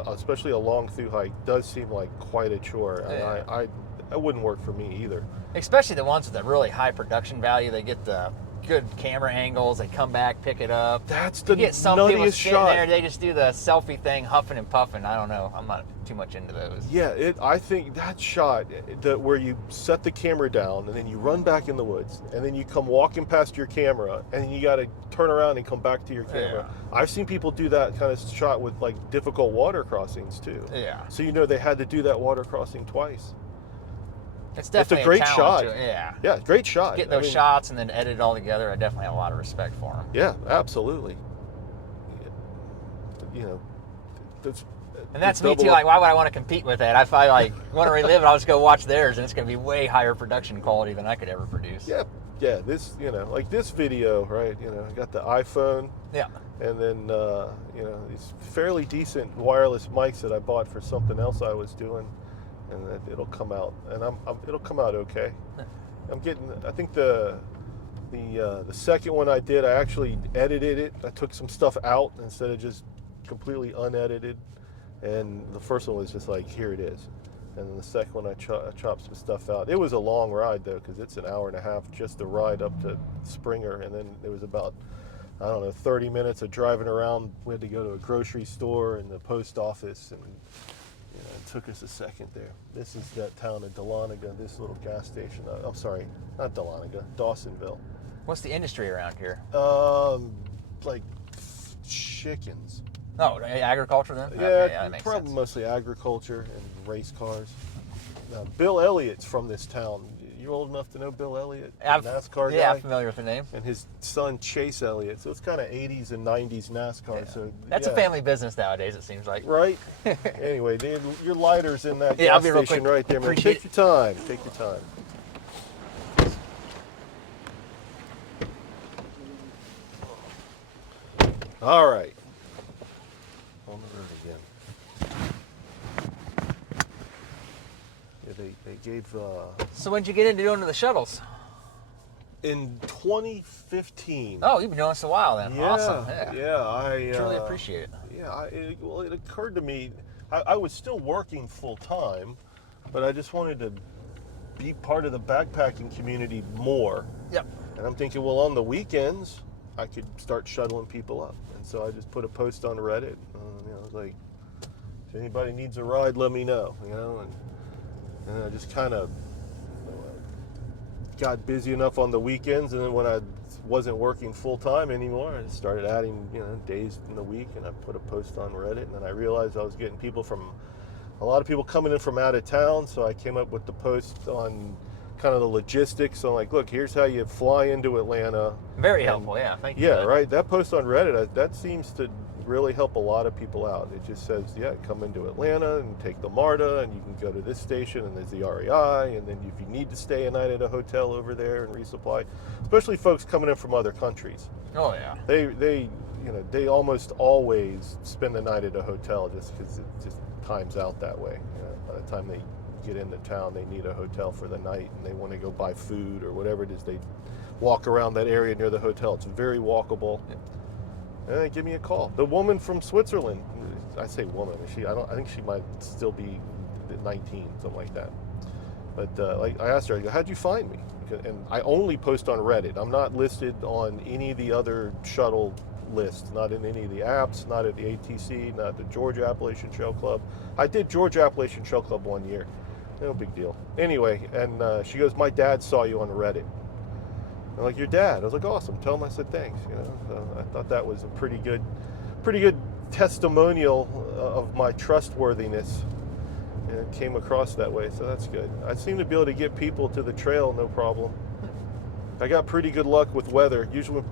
especially a long thru-hike, does seem like quite a chore. Yeah. And that wouldn't work for me either. Especially the ones with the really high production value. They get the good camera angles. They come back, pick it up. That's the you get some people nuttiest sitting shot. there. They just do the selfie thing, huffing and puffing. I don't know. I'm not too much into those. Yeah, I think that shot, where you set the camera down and then you run back in the woods and then you come walking past your camera and then you got to turn around and come back to your camera. Yeah. I've seen people do that kind of shot with like difficult water crossings too. Yeah. So they had to do that water crossing twice. It's definitely a great talent shot. to it. Yeah. Yeah, great shot. Get those shots and then edit it all together. I definitely have a lot of respect for them. Yeah, absolutely. And that's me too. Like, why would I want to compete with that? If I want to relive it, I'll just go watch theirs, and it's going to be way higher production quality than I could ever produce. Yeah. This, like this video, right? I got the iPhone. Yeah. And then, these fairly decent wireless mics that I bought for something else I was doing, and that it'll come out, and it'll come out okay. I think the second one I did, I actually edited it. I took some stuff out instead of just completely unedited. And the first one was just like, here it is. And then the second one, I chopped some stuff out. It was a long ride, though, because it's an hour and a half just to ride up to Springer. And then it was about, 30 minutes of driving around. We had to go to a grocery store and the post office. And it took us a second there. This is that town of Dahlonega, this little gas station. I'm sorry, not Dahlonega, Dawsonville. What's the industry around here? Like chickens. Oh, agriculture then? Yeah, Okay, that makes probably sense. mostly agriculture and race cars. Bill Elliott's from this town. You old enough to know Bill Elliott, the NASCAR guy? Yeah, I'm familiar with the name. And his son Chase Elliott. So it's kind of 80s and 90s NASCAR. Yeah. So That's a family business nowadays, it seems like. Right? Anyway, your lighter's in that Yeah, I'll gas be real station quick. right there, man. Appreciate Take your time. Take your time. All right. On the road again. Yeah, they gave So when'd you get into doing the shuttles? in 2015. Oh, you've been doing this a while then. Yeah, Awesome. yeah. I Truly appreciate it. Yeah, it occurred to me, I was still working full time, but I just wanted to be part of the backpacking community more. Yep. And I'm thinking, well, on the weekends, I could start shuttling people up. And so I just put a post on Reddit. I was like, if anybody needs a ride, let me know. And I just kind of got busy enough on the weekends, and then when I wasn't working full time anymore, I just started adding days in the week, and I put a post on Reddit, and then I realized I was getting a lot of people coming in from out of town, so I came up with the post on kind of the logistics. So like, look, here's how you fly into Atlanta. Very And, helpful, yeah. Thank you. Yeah, right. That post on Reddit, that seems to really help a lot of people out. It just says, yeah, come into Atlanta and take the MARTA, and you can go to this station, and there's the REI, and then if you need to stay a night at a hotel over there and resupply, especially folks coming in from other countries. Oh yeah. They almost always spend the night at a hotel just because it just times out that way. By the time they get into town, they need a hotel for the night, and they want to go buy food or whatever it is. They walk around that area near the hotel. It's very walkable. Give me a call. The woman from Switzerland, I say woman, I think she might still be 19, something like that. But like I asked her, I go, how'd you find me? And I only post on Reddit. I'm not listed on any of the other shuttle lists, not in any of the apps, not at the ATC, not the Georgia Appalachian Trail Club. I did Georgia Appalachian Trail Club 1 year. No big deal. Anyway, and she goes, my dad saw you on Reddit. I'm like, your dad? I was like, awesome. Tell him I said thanks. So I thought that was a pretty good testimonial of my trustworthiness, and it came across that way. So that's good. I seem to be able to get people to the trail, no problem. I got pretty good luck with weather. Usually,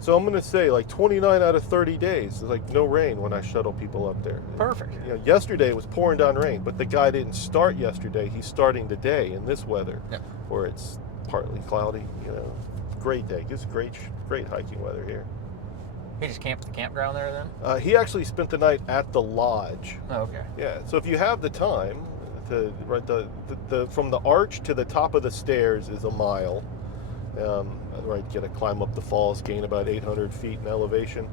so I'm going to say like 29 out of 30 days, there's like no rain when I shuttle people up there. Perfect. Yesterday it was pouring down rain, but the guy didn't start yesterday. He's starting today in this weather, where it's partly cloudy. Great day. It's great hiking weather here. He just camped at the campground there then? He actually spent the night at the lodge. Oh, okay. Yeah. So if you have the time, from the arch to the top of the stairs is a mile. Right, you got to climb up the falls, gain about 800 feet in elevation,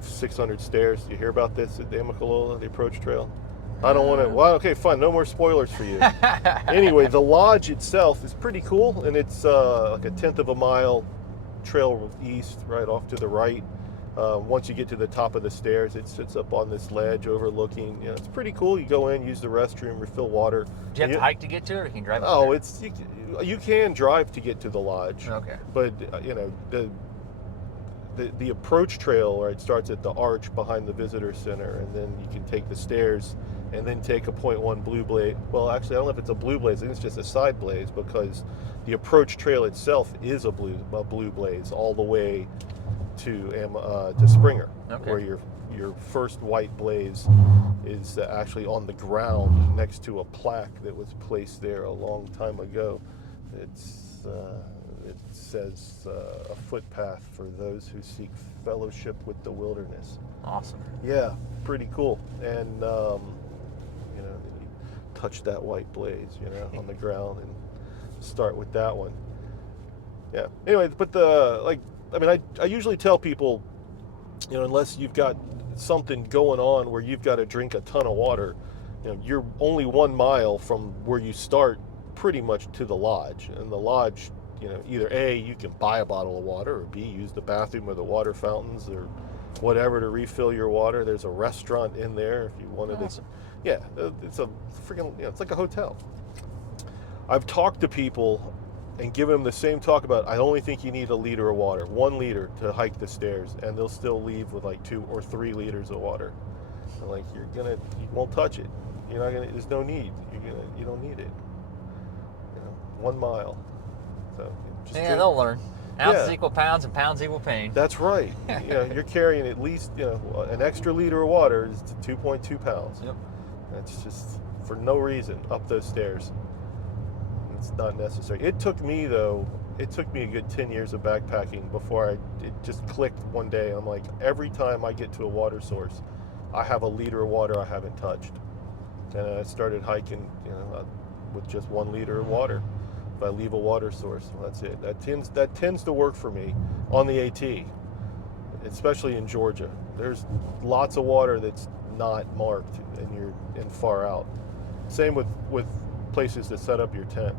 600 stairs. You hear about this at the Amicalola, the approach trail? I don't want to. Well, okay, fine. No more spoilers for you. Anyway, the lodge itself is pretty cool, and it's like a 1/10 of a mile trail east, right off to the right. Once you get to the top of the stairs, it sits up on this ledge overlooking. It's pretty cool. You go in, use the restroom, refill water. Do you have to hike to get to it, or you can drive? Oh, you can drive to get to the lodge. Okay. But the approach trail, right, starts at the arch behind the visitor center, and then you can take the stairs and then take a 0.1 blue blaze. Well, actually, I don't know if it's a blue blaze. I think it's just a side blaze, because the approach trail itself is a blue blaze all the way to Springer, where your first white blaze is actually on the ground next to a plaque that was placed there a long time ago. It says a footpath for those who seek fellowship with the wilderness. Awesome. Yeah, pretty cool. And you touch that white blaze, on the ground, and start with that one. Yeah. Anyway, but I usually tell people, unless you've got something going on where you've got to drink a ton of water, you're only 1 mile from where you start pretty much to the lodge. And the lodge, either A, you can buy a bottle of water, or B, use the bathroom or the water fountains or whatever to refill your water. There's a restaurant in there if you wanted awesome. Yeah, it's a freaking, it's like a hotel. I've talked to people and given them the same talk about, I only think you need a liter of water, 1 liter to hike the stairs, and they'll still leave with like 2 or 3 liters of water. I'm like, you won't touch it. You're not gonna. There's no need. You don't need it. 1 mile. So they'll learn. Ounces equal pounds, and pounds equal pain. That's right. You're carrying at least an extra liter of water is 2.2 pounds. Yep. That's just for no reason up those stairs. It's not necessary. It took me a good 10 years of backpacking before it just clicked one day. I'm like, every time I get to a water source, I have a liter of water I haven't touched. And I started hiking, with just 1 liter of water. If I leave a water source, that's it. That tends to work for me on the AT, especially in Georgia. There's lots of water that's not marked, and you're far out. Same with places to set up your tent.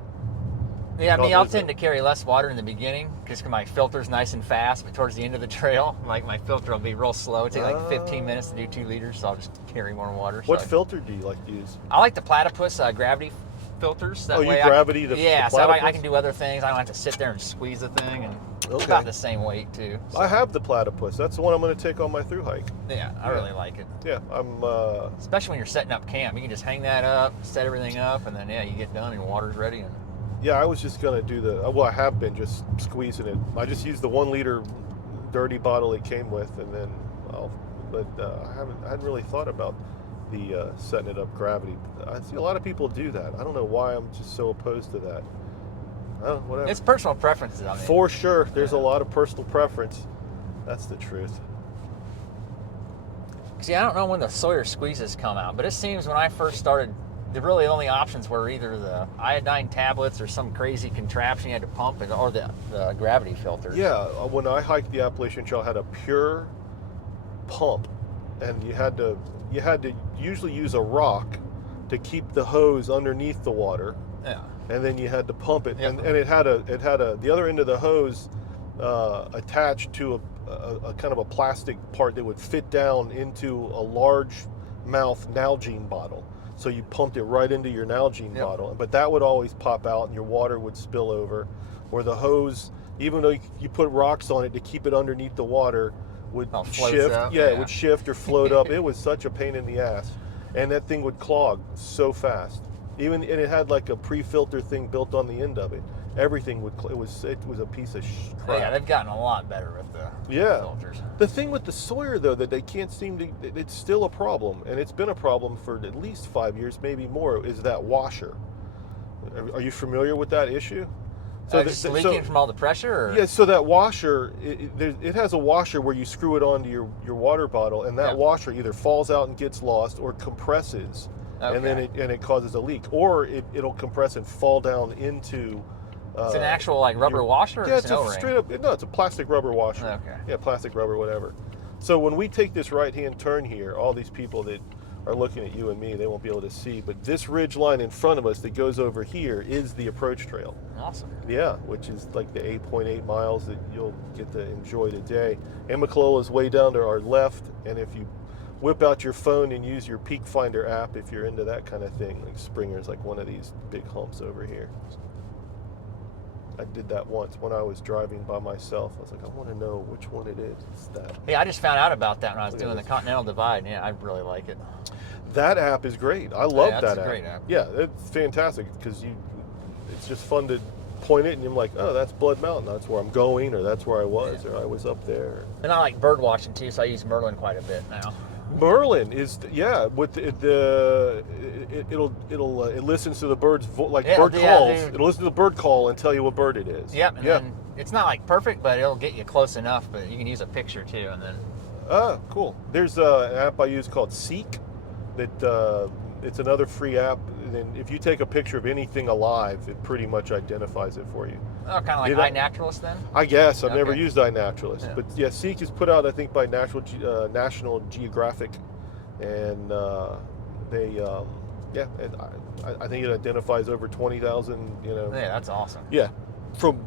Yeah, I'll tend to carry less water in the beginning because my filter's nice and fast, but towards the end of the trail, like my filter will be real slow. It'll take like 15 minutes to do 2 liters, so I'll just carry more water. What filter do you like to use? I like the Platypus gravity filters. That way gravity the so Platypus? I can do other things. I don't have to sit there and squeeze the thing, and it's about the same weight too. So. I have the Platypus. That's the one I'm going to take on my thru-hike. Yeah, I really like it. Yeah, I'm. Especially when you're setting up camp, you can just hang that up, set everything up, and then you get done and your water's ready. And Yeah, I was just gonna do well, I have been just squeezing it. I just used the 1 liter dirty bottle it came with, and then I hadn't really thought about the setting it up gravity. I see a lot of people do that. I don't know why I'm just so opposed to that. Whatever. It's personal preferences. I mean, For sure, there's a lot of personal preference. That's the truth. see, I don't know when the Sawyer squeezes come out, but it seems when I first started, the really only options were either the iodine tablets or some crazy contraption you had to pump it, or the gravity filters. Yeah, when I hiked the Appalachian Trail, I had a pure pump, and you had to usually use a rock to keep the hose underneath the water. Yeah. And then you had to pump it, Yep. and it had the other end of the hose attached to a kind of a plastic part that would fit down into a large mouth Nalgene bottle. So you pumped it right into your Nalgene Yep. bottle, but that would always pop out and your water would spill over. Or the hose, even though you put rocks on it to keep it underneath the water, would floats shift. up, Yeah, it yeah. would shift or float up. It was such a pain in the ass, and that thing would clog so fast. And it had like a pre-filter thing built on the end of it. Everything would. It was a piece of crap. Yeah, they've gotten a lot better with the filters. The thing with the Sawyer, though, that they can't seem to, it's still a problem, and it's been a problem for at least 5 years, maybe more, is that washer. Are you familiar with that issue? Just leaking from all the pressure? Or? Yeah, so that washer, it has a washer where you screw it onto your water bottle, and that washer either falls out and gets lost or compresses, and then it causes a leak. Or it'll compress and fall down into... It's an actual like rubber washer? Or Yeah, it's an O-ring? straight up. No, it's a plastic rubber washer. Okay. Yeah, plastic rubber, whatever. So when we take this right-hand turn here, all these people that are looking at you and me, they won't be able to see, but this ridge line in front of us that goes over here is the approach trail. Awesome. Yeah, which is like the 8.8 miles that you'll get to enjoy today. Amicalola is way down to our left, and if you whip out your phone and use your Peak Finder app, if you're into that kind of thing, like Springer's like one of these big humps over here. I did that once when I was driving by myself. I was like, I want to know which one it is. It's that. Yeah, I just found out about that when I was doing the this. Continental Divide. Yeah, I really like it. That app is great. I love that's that a app. great app. Yeah, it's fantastic because it's just fun to point it and you're like, oh, that's Blood Mountain. That's where I'm going, or that's where I was, or I was up there. And I like bird watching too, so I use Merlin quite a bit now. Merlin is with it listens to the bird's bird calls. It'll listen to the bird call and tell you what bird it is. Yep. And then it's not like perfect, but it'll get you close enough. But you can use a picture too, and then. Ah, cool. There's an app I use called Seek. That it's another free app. And if you take a picture of anything alive, it pretty much identifies it for you. Oh, kind of like iNaturalist then? I guess. I've never used iNaturalist. Yeah. But yeah, Seek is put out, I think, by National Geographic. And I think it identifies over 20,000, Yeah, that's awesome. Yeah. From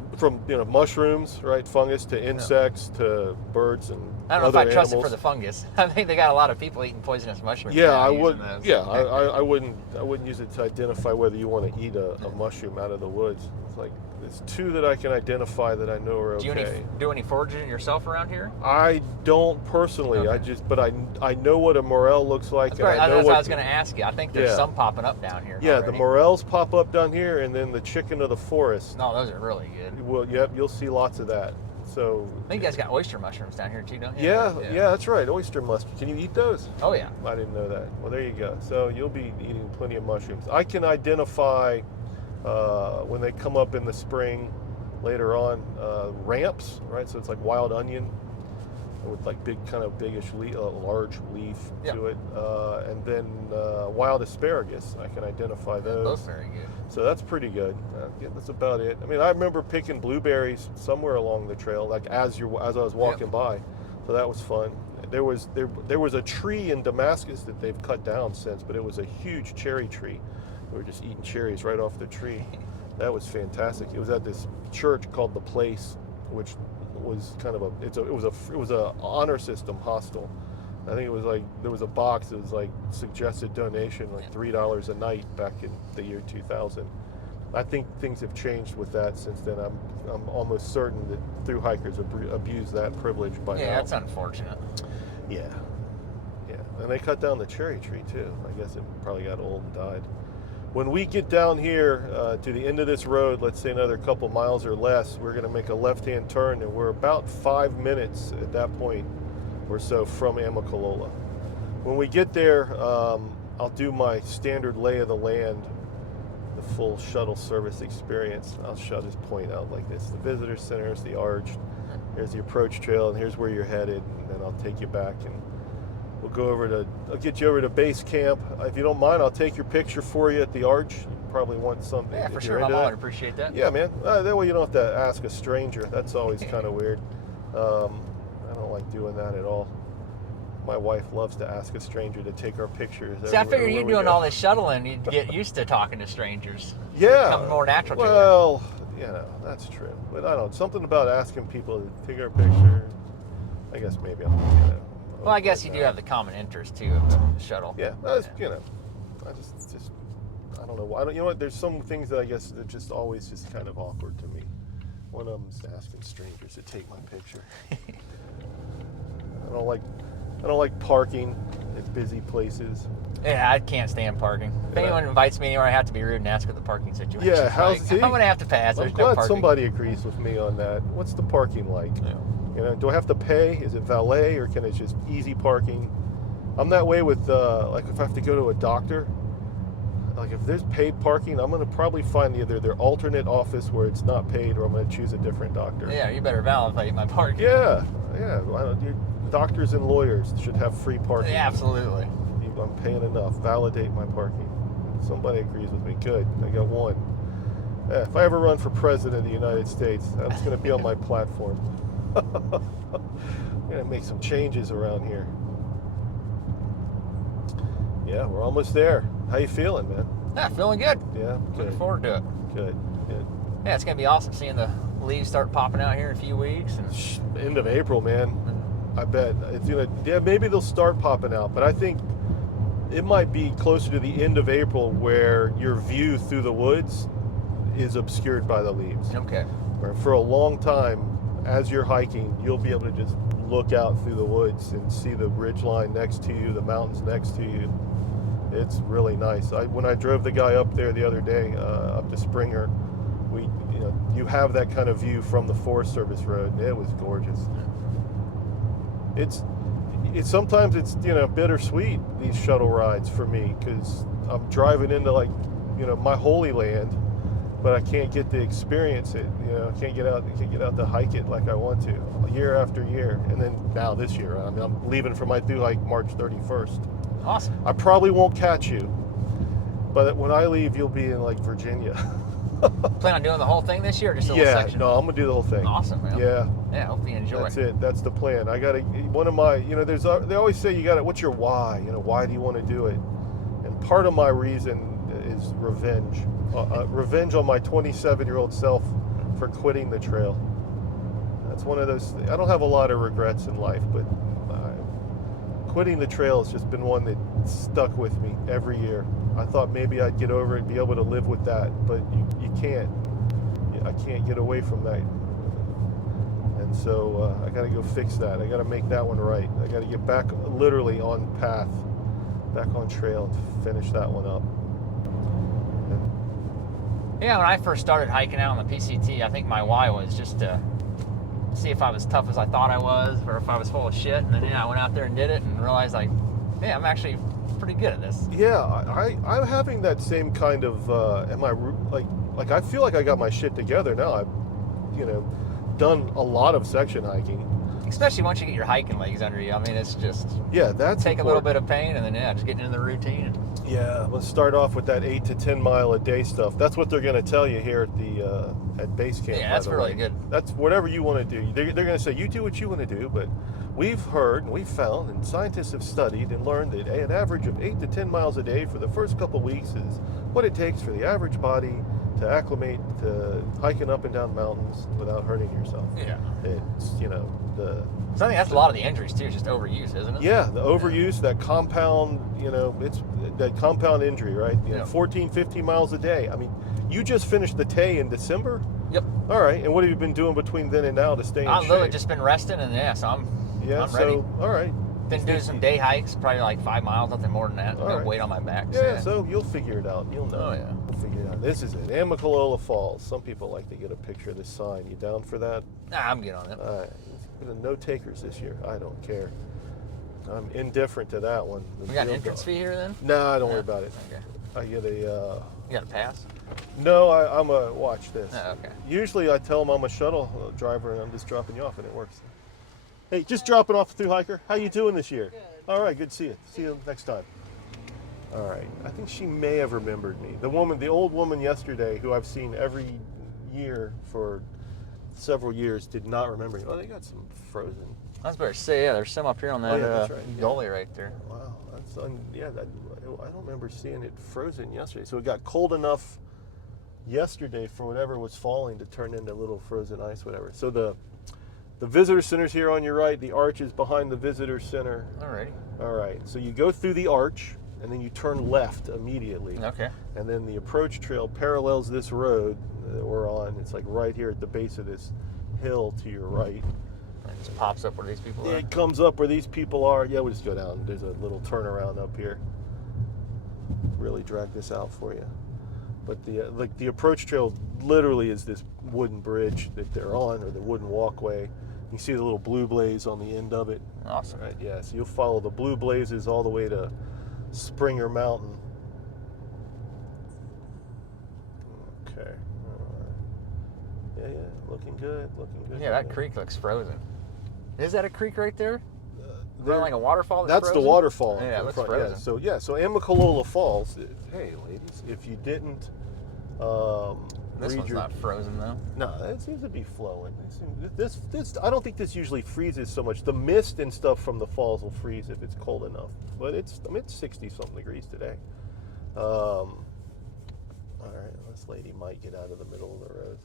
mushrooms, right, fungus, to insects, to birds and I don't know other if I trust it animals. for the fungus. I think they got a lot of people eating poisonous mushrooms. Yeah, now I using would. those. Yeah, I wouldn't use it to identify whether you want to eat a mushroom out of the woods. It's like there's two that I can identify that I know are okay. Do you do any foraging yourself around here? I don't personally. Okay. But I know what a morel looks like. That's right. I know That's what I was going to ask you. I think there's some popping up down here. Yeah, already. the morels pop up down here, and then the chicken of the forest. No, those are really good. Well, yep, you'll see lots of that. So I think you guys got oyster mushrooms down here too, don't you? yeah, that's right. Oyster mushroom. Can you eat those? Oh yeah. I didn't know that. Well, there you go. So you'll be eating plenty of mushrooms. I can identify when they come up in the spring later on, ramps, right? So it's like wild onion with like biggish large leaf to it. And then wild asparagus, I can identify those. Both very good. So that's pretty good. Yeah, that's about it. I mean, I remember picking blueberries somewhere along the trail, like as I was walking by. So that was fun. There was a tree in Damascus that they've cut down since, but it was a huge cherry tree. We were just eating cherries right off the tree. That was fantastic. It was at this church called The Place, which was kind of it was a honor system hostel. I think it was like there was a box that was like suggested donation like $3 a night back in the year 2000. I think things have changed with that since then. I'm almost certain that thru-hikers abuse that privilege by now. Yeah, that's unfortunate. Yeah, and they cut down the cherry tree too. I guess it probably got old and died. When we get down here to the end of this road, let's say another couple miles or less, we're going to make a left-hand turn, and we're about 5 minutes at that point or so from Amicalola. When we get there, I'll do my standard lay of the land, the full shuttle service experience. I'll shut this point out like this. The visitor center is the arch. Here's the approach trail, and here's where you're headed. And then I'll take you back, and we'll go over to, I'll get you over to base camp. If you don't mind, I'll take your picture for you at the arch. You probably want something. Yeah, for sure. My mom would appreciate that. Yeah, man. That way you don't have to ask a stranger. That's always kind of weird. I don't like doing that at all. My wife loves to ask a stranger to take our pictures. See, I figured you doing all this shuttling, you'd get used to talking to strangers. Yeah. Become more natural to you. Well, you know, that's true. But I don't know, something about asking people to take our picture. I guess maybe I'm, Well, I guess you do have the common interest, too, of the shuttle. Yeah, that's, you know, I just, I don't know why. You know what, there's some things that I guess that just always just kind of awkward to me. One of them is asking strangers to take my picture. I don't like parking at busy places. Yeah, I can't stand parking. If anyone invites me anywhere, I have to be rude and ask what the parking situation is. Yeah, how's like. I'm going to have to pass. I'm There's glad no parking. somebody agrees with me on that. What's the parking like? Yeah. You know, do I have to pay? Is it valet, or can it just easy parking? I'm that way with like if I have to go to a doctor. Like if there's paid parking, I'm going to probably find either their alternate office where it's not paid, or I'm going to choose a different doctor. Yeah, you better validate my parking. Yeah. Doctors and lawyers should have free parking. Yeah, absolutely. I'm paying enough. Validate my parking. Somebody agrees with me. Good. I got one. Yeah, if I ever run for president of the United States, that's going to be on my platform. I'm going to make some changes around here. Yeah, we're almost there. How you feeling, man? Yeah, feeling good. Yeah, Looking forward to it. Good. Yeah, it's going to be awesome seeing the leaves start popping out here in a few weeks. And End of April, man. I bet it's gonna. Yeah, maybe they'll start popping out, but I think it might be closer to the end of April where your view through the woods is obscured by the leaves. Okay. Where for a long time, as you're hiking, you'll be able to just look out through the woods and see the ridge line next to you, the mountains next to you. It's really nice. When I drove the guy up there the other day, up to Springer, you have that kind of view from the Forest Service road. It was gorgeous. It's sometimes it's bittersweet, these shuttle rides for me, because I'm driving into my holy land, but I can't get to experience it. I can't get out to hike it like I want to year after year. And then now this year, I'm leaving for my thru-hike March 31st. Awesome. I probably won't catch you, but when I leave, you'll be in Virginia. Plan on doing the whole thing this year, or just a little section? No, I'm gonna do the whole thing. Awesome, man. Yeah, hope you enjoy. That's it. That's the plan. I gotta. One of my, they always say you gotta. What's your why? Why do you want to do it? And part of my reason is revenge. Revenge on my 27-year-old self for quitting the trail. That's one of those. I don't have a lot of regrets in life, but quitting the trail has just been one that stuck with me every year. I thought maybe I'd get over it and be able to live with that, but you can't. I can't get away from that. And so I got to go fix that. I got to make that one right. I got to get back literally on path, back on trail, and finish that one up. Yeah, when I first started hiking out on the PCT, I think my why was just to see if I was tough as I thought I was, or if I was full of shit. And then I went out there and did it and realized I'm actually pretty good at this. Yeah, I'm having that same kind of. I feel like I got my shit together now. I've done a lot of section hiking. Especially once you get your hiking legs under you. I mean, it's just that's take important. a little bit of pain and then just getting into the routine. Yeah, let's start off with that 8 to 10 mile a day stuff. That's what they're going to tell you here at the at base camp. Yeah, that's really good. That's whatever you want to do. They're going to say you do what you want to do, but we've heard and we've found, and scientists have studied and learned that an average of 8 to 10 miles a day for the first couple of weeks is what it takes for the average body to acclimate to hiking up and down mountains without hurting yourself. Yeah. It's So I think that's a lot of the injuries too, just overuse, isn't it? Yeah, the overuse, that compound, it's that compound injury, right? 14, 15 miles a day. I mean, you just finished the Te in December? Yep. All right, and what have you been doing between then and now to stay in shape? I've literally just been resting, and so I'm ready. All right. Been doing some day hikes, probably like 5 miles, nothing more than that. All No right. weight on my back. Yeah, so you'll figure it out. You'll know. Oh, yeah. We'll figure it out. This is it. Amicalola Falls. Some people like to get a picture of this sign. You down for that? Nah, I'm good on it. All right. No takers this year. I don't care. I'm indifferent to that one. We got an entrance fee here then? No, don't worry about it. Okay. I get a... You got a pass? No, I'm a... Watch this. Oh, okay. Usually I tell them I'm a shuttle driver and I'm just dropping you off and it works. Hey, just dropping off a thru-hiker. How you doing this year? Good. All right, good to see you. See you next time. All right. I think she may have remembered me. The old woman yesterday who I've seen every year for several years did not remember me. Oh, they got some frozen. I was about to say, yeah, there's some up here on that that's right. gully right there. Wow, that's I don't remember seeing it frozen yesterday. So it got cold enough yesterday for whatever was falling to turn into little frozen ice, whatever. So the visitor center's here on your right. The arch is behind the visitor center. Alrighty. All right. So you go through the arch and then you turn left immediately. Okay. And then the approach trail parallels this road that we're on. It's like right here at the base of this hill to your right. It just pops up where these people Yeah, are. it comes up where these people are. Yeah, we'll just go down. There's a little turnaround up here. Really drag this out for you. But the approach trail literally is this wooden bridge that they're on, or the wooden walkway. You see the little blue blaze on the end of it. Awesome. Right? Yeah. So you'll follow the blue blazes all the way to Springer Mountain. Okay. Yeah. Looking good. Looking good. Yeah, that creek looks frozen. Is that a creek right there? There- Like a waterfall That's frozen? the waterfall. Yeah, it in looks front. frozen. Yeah, so Amicalola Falls. Hey, ladies, if you didn't This read one's your not frozen though. no, it seems to be flowing. This I don't think this usually freezes so much. The mist and stuff from the falls will freeze if it's cold enough. But it's 60 something degrees today. All right, this lady might get out of the middle of the road.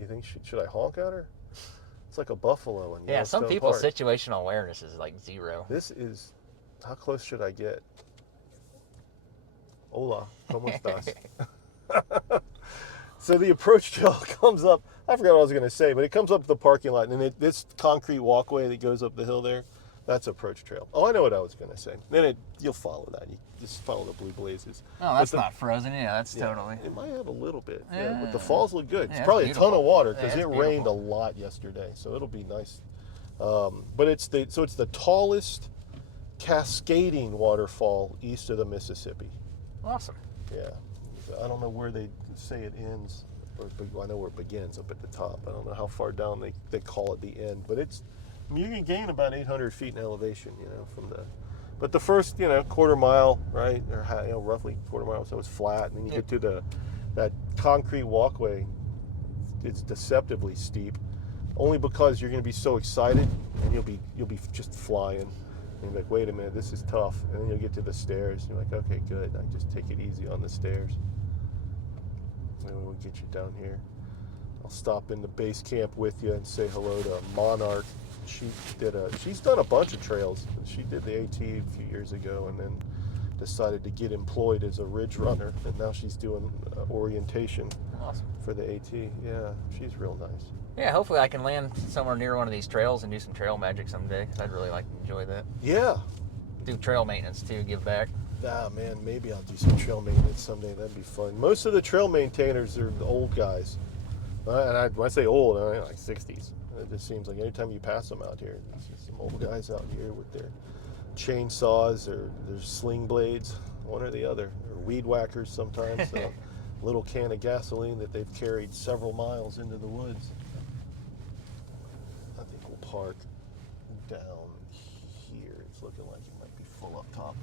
You think should I honk at her? It's like a buffalo. And Yeah, some Yellowstone people's Park. situational awareness is like zero. This is, how close should I get? Hola, ¿cómo estás? So the approach trail comes up, I forgot what I was going to say, but it comes up the parking lot, and this concrete walkway that goes up the hill there, that's approach trail. Oh, I know what I was going to say. Then you'll follow that. You just follow the blue blazes. Oh, that's not frozen. Yeah, that's Yeah, totally. It might have a little bit, Yeah. but the falls look good. Yeah, It's it's probably a ton of beautiful. water Yeah, because it's it rained a beautiful. lot yesterday, so it'll be nice. But it's the tallest cascading waterfall east of the Mississippi. Awesome. Yeah, I don't know where they say it ends, or I know where it begins up at the top. I don't know how far down they call it the end, but you can gain about 800 feet in elevation, from the. But the first, quarter mile, right, or roughly quarter mile, so it's flat, and then you get to that concrete walkway. It's deceptively steep, only because you're going to be so excited, and you'll be just flying. And you're like, wait a minute, this is tough. And then you'll get to the stairs. And you're like, okay, good. I just take it easy on the stairs. And then we'll get you down here. I'll stop in the base camp with you and say hello to Monarch. She's done a bunch of trails. She did the AT a few years ago and then decided to get employed as a ridge runner. And now she's doing orientation Awesome. for the AT. Yeah, she's real nice. Yeah, hopefully I can land somewhere near one of these trails and do some trail magic someday, because I'd really like to enjoy that. Yeah. Do trail maintenance too, give back. Ah, man, maybe I'll do some trail maintenance someday. That'd be fun. Most of the trail maintainers are the old guys. And when I say old, I mean like 60s. It just seems like anytime you pass them out here, there's just some old guys out here with their chainsaws or their sling blades, one or the other, or weed whackers sometimes. A little can of gasoline that they've carried several miles into the woods. I think we'll park down here. It's looking like it might be full up top.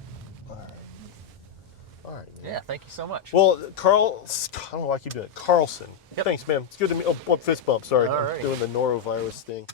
All right. Man. Yeah, thank you so much. Well, I don't know why I keep doing it. Carlson. Yep. Thanks, man. It's good to meet. Oh, fist bump. Sorry. All I'm right. doing the norovirus thing.